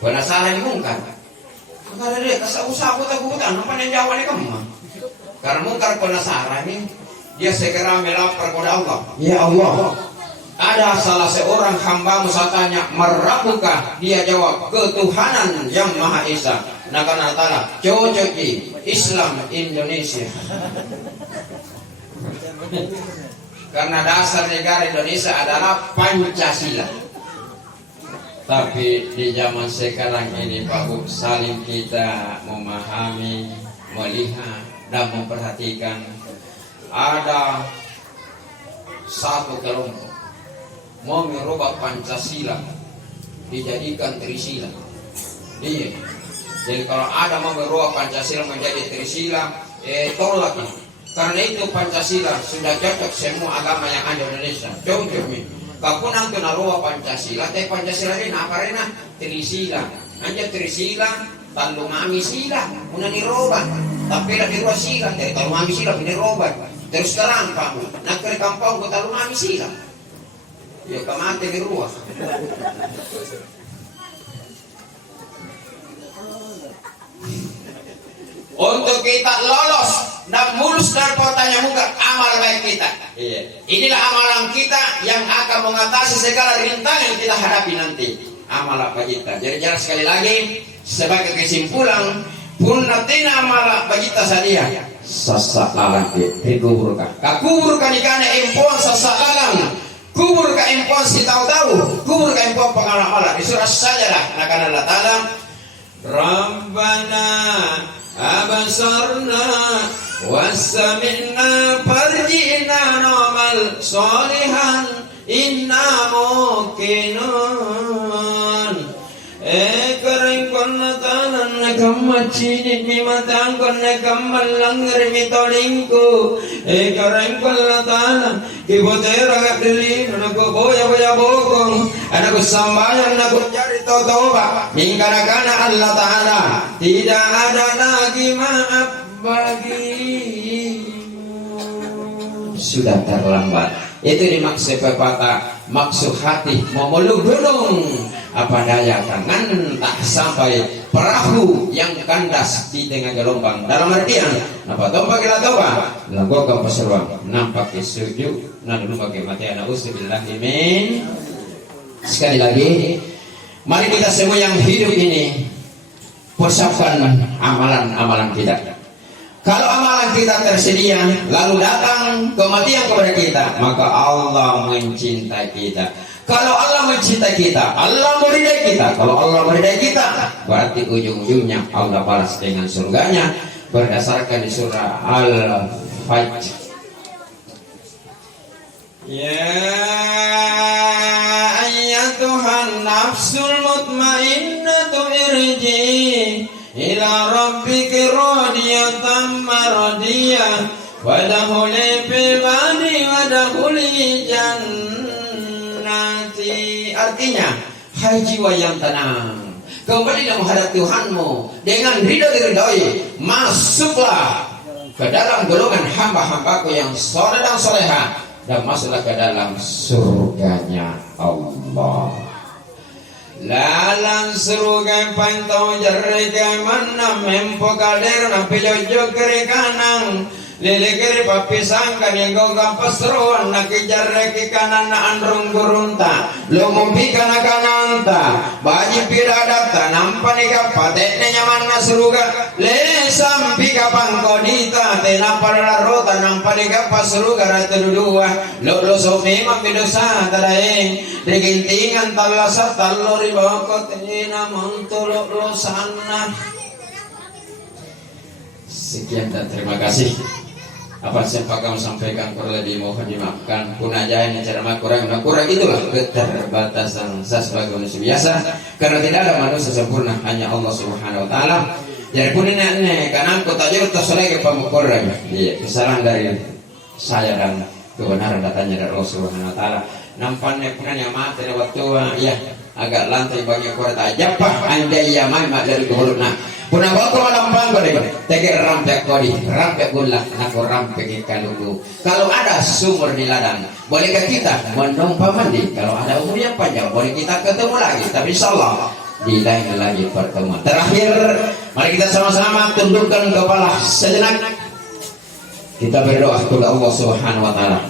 Penasaran mungkar. Karena dia usah takut-takutan, apa yang jawabnya kamu? Karena mungkar penasaran ini, dia segera melapor kepada Allah. Ya Allah, ada salah seorang hamba tanya marrabuka, dia jawab ketuhanan yang Maha Esa. Nah karena ta'ala cocok di Islam Indonesia. Karena dasar negara Indonesia adalah Pancasila. Tapi di zaman sekarang ini Pak Bu, saling kita memahami, melihat dan memperhatikan ada satu kelompok mau merubah Pancasila dijadikan Trisila. Iya. Jadi kalau ada mau merubah Pancasila menjadi Trisila, tolak ini. Karena itu Pancasila sudah cocok semua agama yang ada di Indonesia. Cocok nih. Kapunang tu naruwa Pancasila, tapi Pancasila ini apa rena? Trisila. Anja Trisila, tandu mami sila, una niroba. Tapi lagi ruas silang, dari tahu mami silang, ini robat. Terus terang kamu, nak ke kampung kau tahu mami silang. Ya kamate di ruas. Untuk kita lolos dan mulus dari potanya muka amal baik kita. Inilah amalan kita yang akan mengatasi segala rintangan yang kita hadapi nanti. Amal apa kita? Jadi jangan sekali lagi sebagai kesimpulan punnatina amal kita sadia. Sasakalan dikuburkan. Kakuburkan ikan impon sasakalan. Kubur ka impon si tahu-tahu. Kubur ka impon pengalaman. Di surah Sajadah akan Allah Taala. Rabbana abasarna wasami'na farji'na namal salihan inna muqinun. Kering konna tanan kamacini mimatang konna kamalangar mitolingku. Kering konna tanan kibotera gakdili naku boya bokong. Anaku sambayan naku jari totoba. Mingkana-kana Allah Ta'ala tidak ada lagi maaf bagimu. Sudah terlambat. Itu dimaksud pepatah, maksud hati memeluk gunung. Apa daya tangan tak sampai perahu yang kandas di tengah gelombang. Dalam artian apa toba kila toba lakukan perseruan nampak sujud dan dulu bagi mati anak usubillahi min. Sekali lagi mari kita semua yang hidup ini persiapkan amalan-amalan kita. Kalau amalan kita tersedia lalu datang kematian kepada kita, maka Allah mencintai kita. Kalau Allah mencintai kita, Allah meridai kita. Kalau Allah meridai kita, berarti ujung-ujungnya Allah balas dengan surganya berdasarkan di surah Al-Fajr. Ya ayyatuhan nafsul mutmainnatu irji ila rabbiki radiyatan maradiyah wadkhuli fi ibadi wadkhuli jannati. Artinya, hai jiwa yang tenang, kembalilah menghadap Tuhanmu dengan ridho-ridhoi, masuklah ke dalam golongan hamba-hambaku yang soleh dan soleha, dan masuklah ke dalam surganya Allah. Lalang surga pantau jarrega mana mempo kader na pilojo kiri kanang lele kiri papi sangka nego gampas ruan na kijarre ki kanan na andrung gurunta lo mumpi kana kananta baji piradata nampa niga patene nyaman na surga le sampi kapang kodita te nampa na rota nampa niga pasruga ratu dua lo sofi mampidosa tadae digintingan talasa talori bokot ina montulo lo sana. Sekian dan terima kasih. Apa yang kamu sampaikan kurang lebih mohon dimaafkan. Punajaan yang cara kurang itulah keterbatasan saya sebagai manusia biasa. Karena tidak ada manusia sempurna, hanya Allah Subhanahu Wa Taala. Jadi pun ini karena aku tajur terselagi pemukuran. Iya, kesalahan dari saya dan kebenaran datanya dari Allah Subhanahu Wa Taala. Nampaknya punya mati waktu ya agak lantai bagi kuat aja pak andai ya mai dari kuluna. Punah waktu nampang kau deh, tegak rampek kodi, rampek gula, aku rampek ikan dulu. Kalau ada sumur di ladang, bolehkah kita menumpah mandi? Kalau ada umur yang panjang, boleh kita ketemu lagi. Tapi insyaallah di lain lagi pertemuan. Terakhir, mari kita sama-sama tundukkan kepala sejenak. Kita berdoa kepada Allah Subhanahu Wa Taala.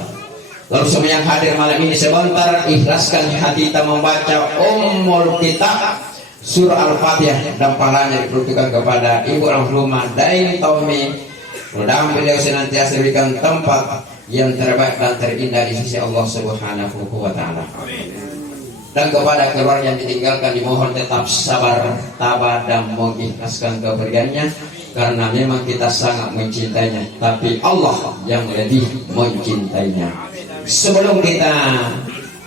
Lalu semua yang hadir malam ini sebentar ikhlaskan hati kita membaca Ummul Kitab Surah Al-Fatihah dan pahalanya diperuntukkan kepada Ibu Rahmah Daini Tommy. Mudah-mudahan beliau senantiasa diberikan tempat yang terbaik dan terindah di sisi Allah Subhanahu Wa Taala. Dan kepada keluarga yang ditinggalkan dimohon tetap sabar, tabah dan mengikhlaskan kepergiannya karena memang kita sangat mencintainya, tapi Allah yang lebih mencintainya. Sebelum kita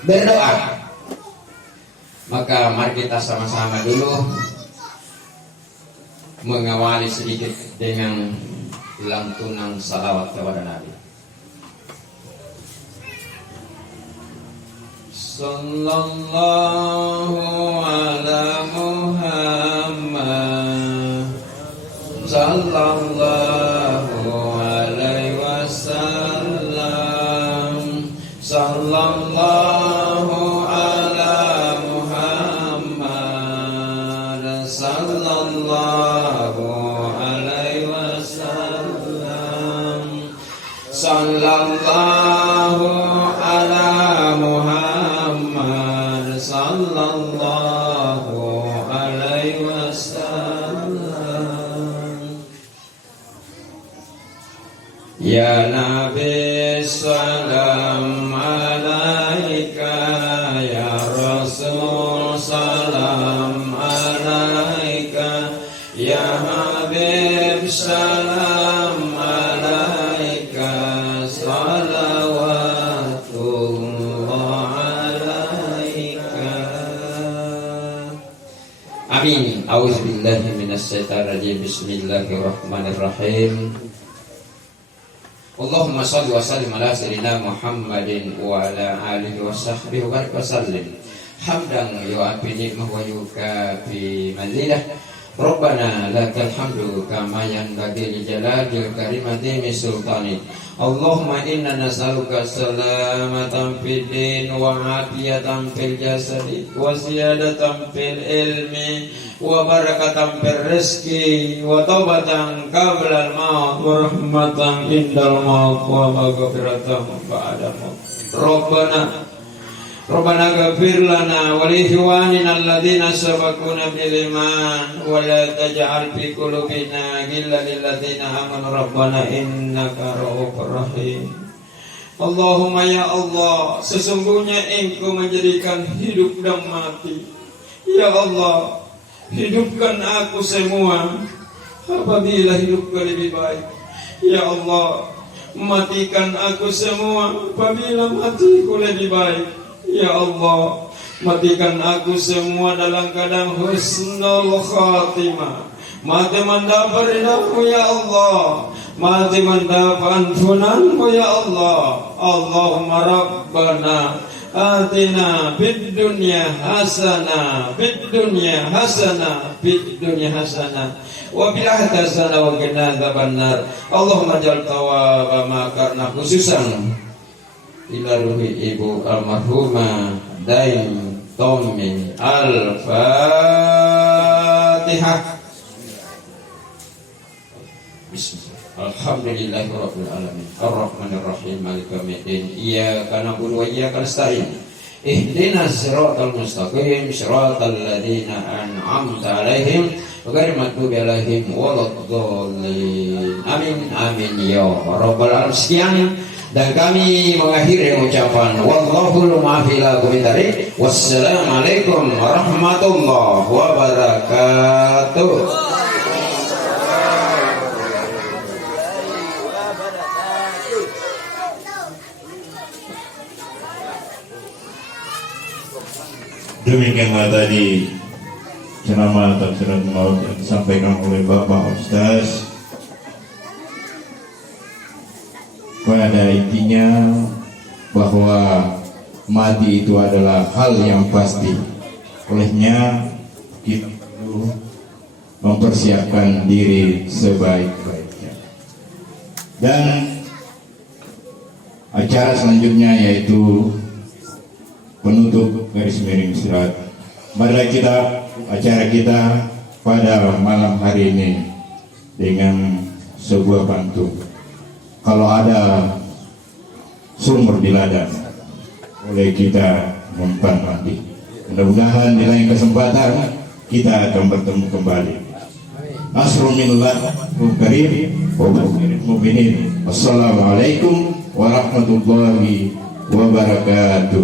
berdoa, maka mari kita sama-sama dulu mengawali sedikit dengan lantunan salawat kepada Nabi. Sallallahu ala Muhammad Sallallahu sallallahu ala Muhammad sallallahu alaihi wasallam. Ya Nabi salam alaika, ya Rasul salam alaika, ya Habib salam alaika, salawatullah alaika. Amin. A'udzubillahi minasyaitonir rajim. Bismillahirrahmanirrahim. Allahumma shalli wa sallim ala sayyidina Muhammadin wa ala alihi wa sahbihi wa barik wa sallim. Hamdan yu'afi ni'mah wa yukafi mazidah. Rabbana lakal hamdu kama yanbaghi li jalalil karimati min sultani. Allahumma inna nas'aluka salamatan fid din wa afiyatan fil jasadi wa ziyadatan fil ilmi wa barakatan fil rizqi wa taubatan qabla al maut wa rahmatan indal maut wa maghfiratan ba'da maut. Rabbana ghafir lana wa li ikhwanina alladhina sabaquna bil iman wa la taj'al fi qulubina ghillan lil ladzina amanu rabbana innaka ra'ufur rahim. Allahumma ya Allah, sesungguhnya Engkau menjadikan hidup dan mati. Ya Allah, hidupkan aku semua apabila hidupku lebih baik. Ya Allah, matikan aku semua apabila matiku lebih baik. Ya Allah, matikan aku semua dalam keadaan husnul khatimah. Mati mendapat ridhamu ya Allah, mati mendapat ampunanmu ya Allah. Allahumma Rabbana atina fid dunya hasanah, fid dunya hasanah, fid dunya hasanah, wa bil hasanah wa qina adzabannar. Allahumma ja'al thawaba ma karna khususan ila ruhi ibu almarhumah Daim Tomin Al-Fatihah. Bismillah. Alhamdulillahirabbil alamin. Arrahmanirrahim. Maliki yaumiddin. Iyyaka na'budu wa iyyaka nasta'in. Ihdinas siratal mustaqim. Siratal ladzina an'amta 'alaihim ghairil maghdubi 'alaihim waladdallin. Amin amin ya rabbal alamin. Sekian dan kami mengakhiri ucapan wallahul muwaffiq ila aqwamit thariq. Wassalamualaikum warahmatullahi wabarakatuh. Demikianlah tadi ceramah tafsiran maut yang disampaikan oleh Bapak Ustaz. Pada intinya bahwa mati itu adalah hal yang pasti. Olehnya kita perlu mempersiapkan diri sebaik-baiknya. Dan acara selanjutnya yaitu penutup garis miring istirahat. Marilah acara kita pada malam hari ini dengan sebuah pantun. Kalau ada sumber di ladang, boleh kita mempan mandi. Mudah-mudahan di lain kesempatan kita akan bertemu kembali. Asrulillah karim wa mu'minin. Wassalamualaikum warahmatullahi wabarakatuh.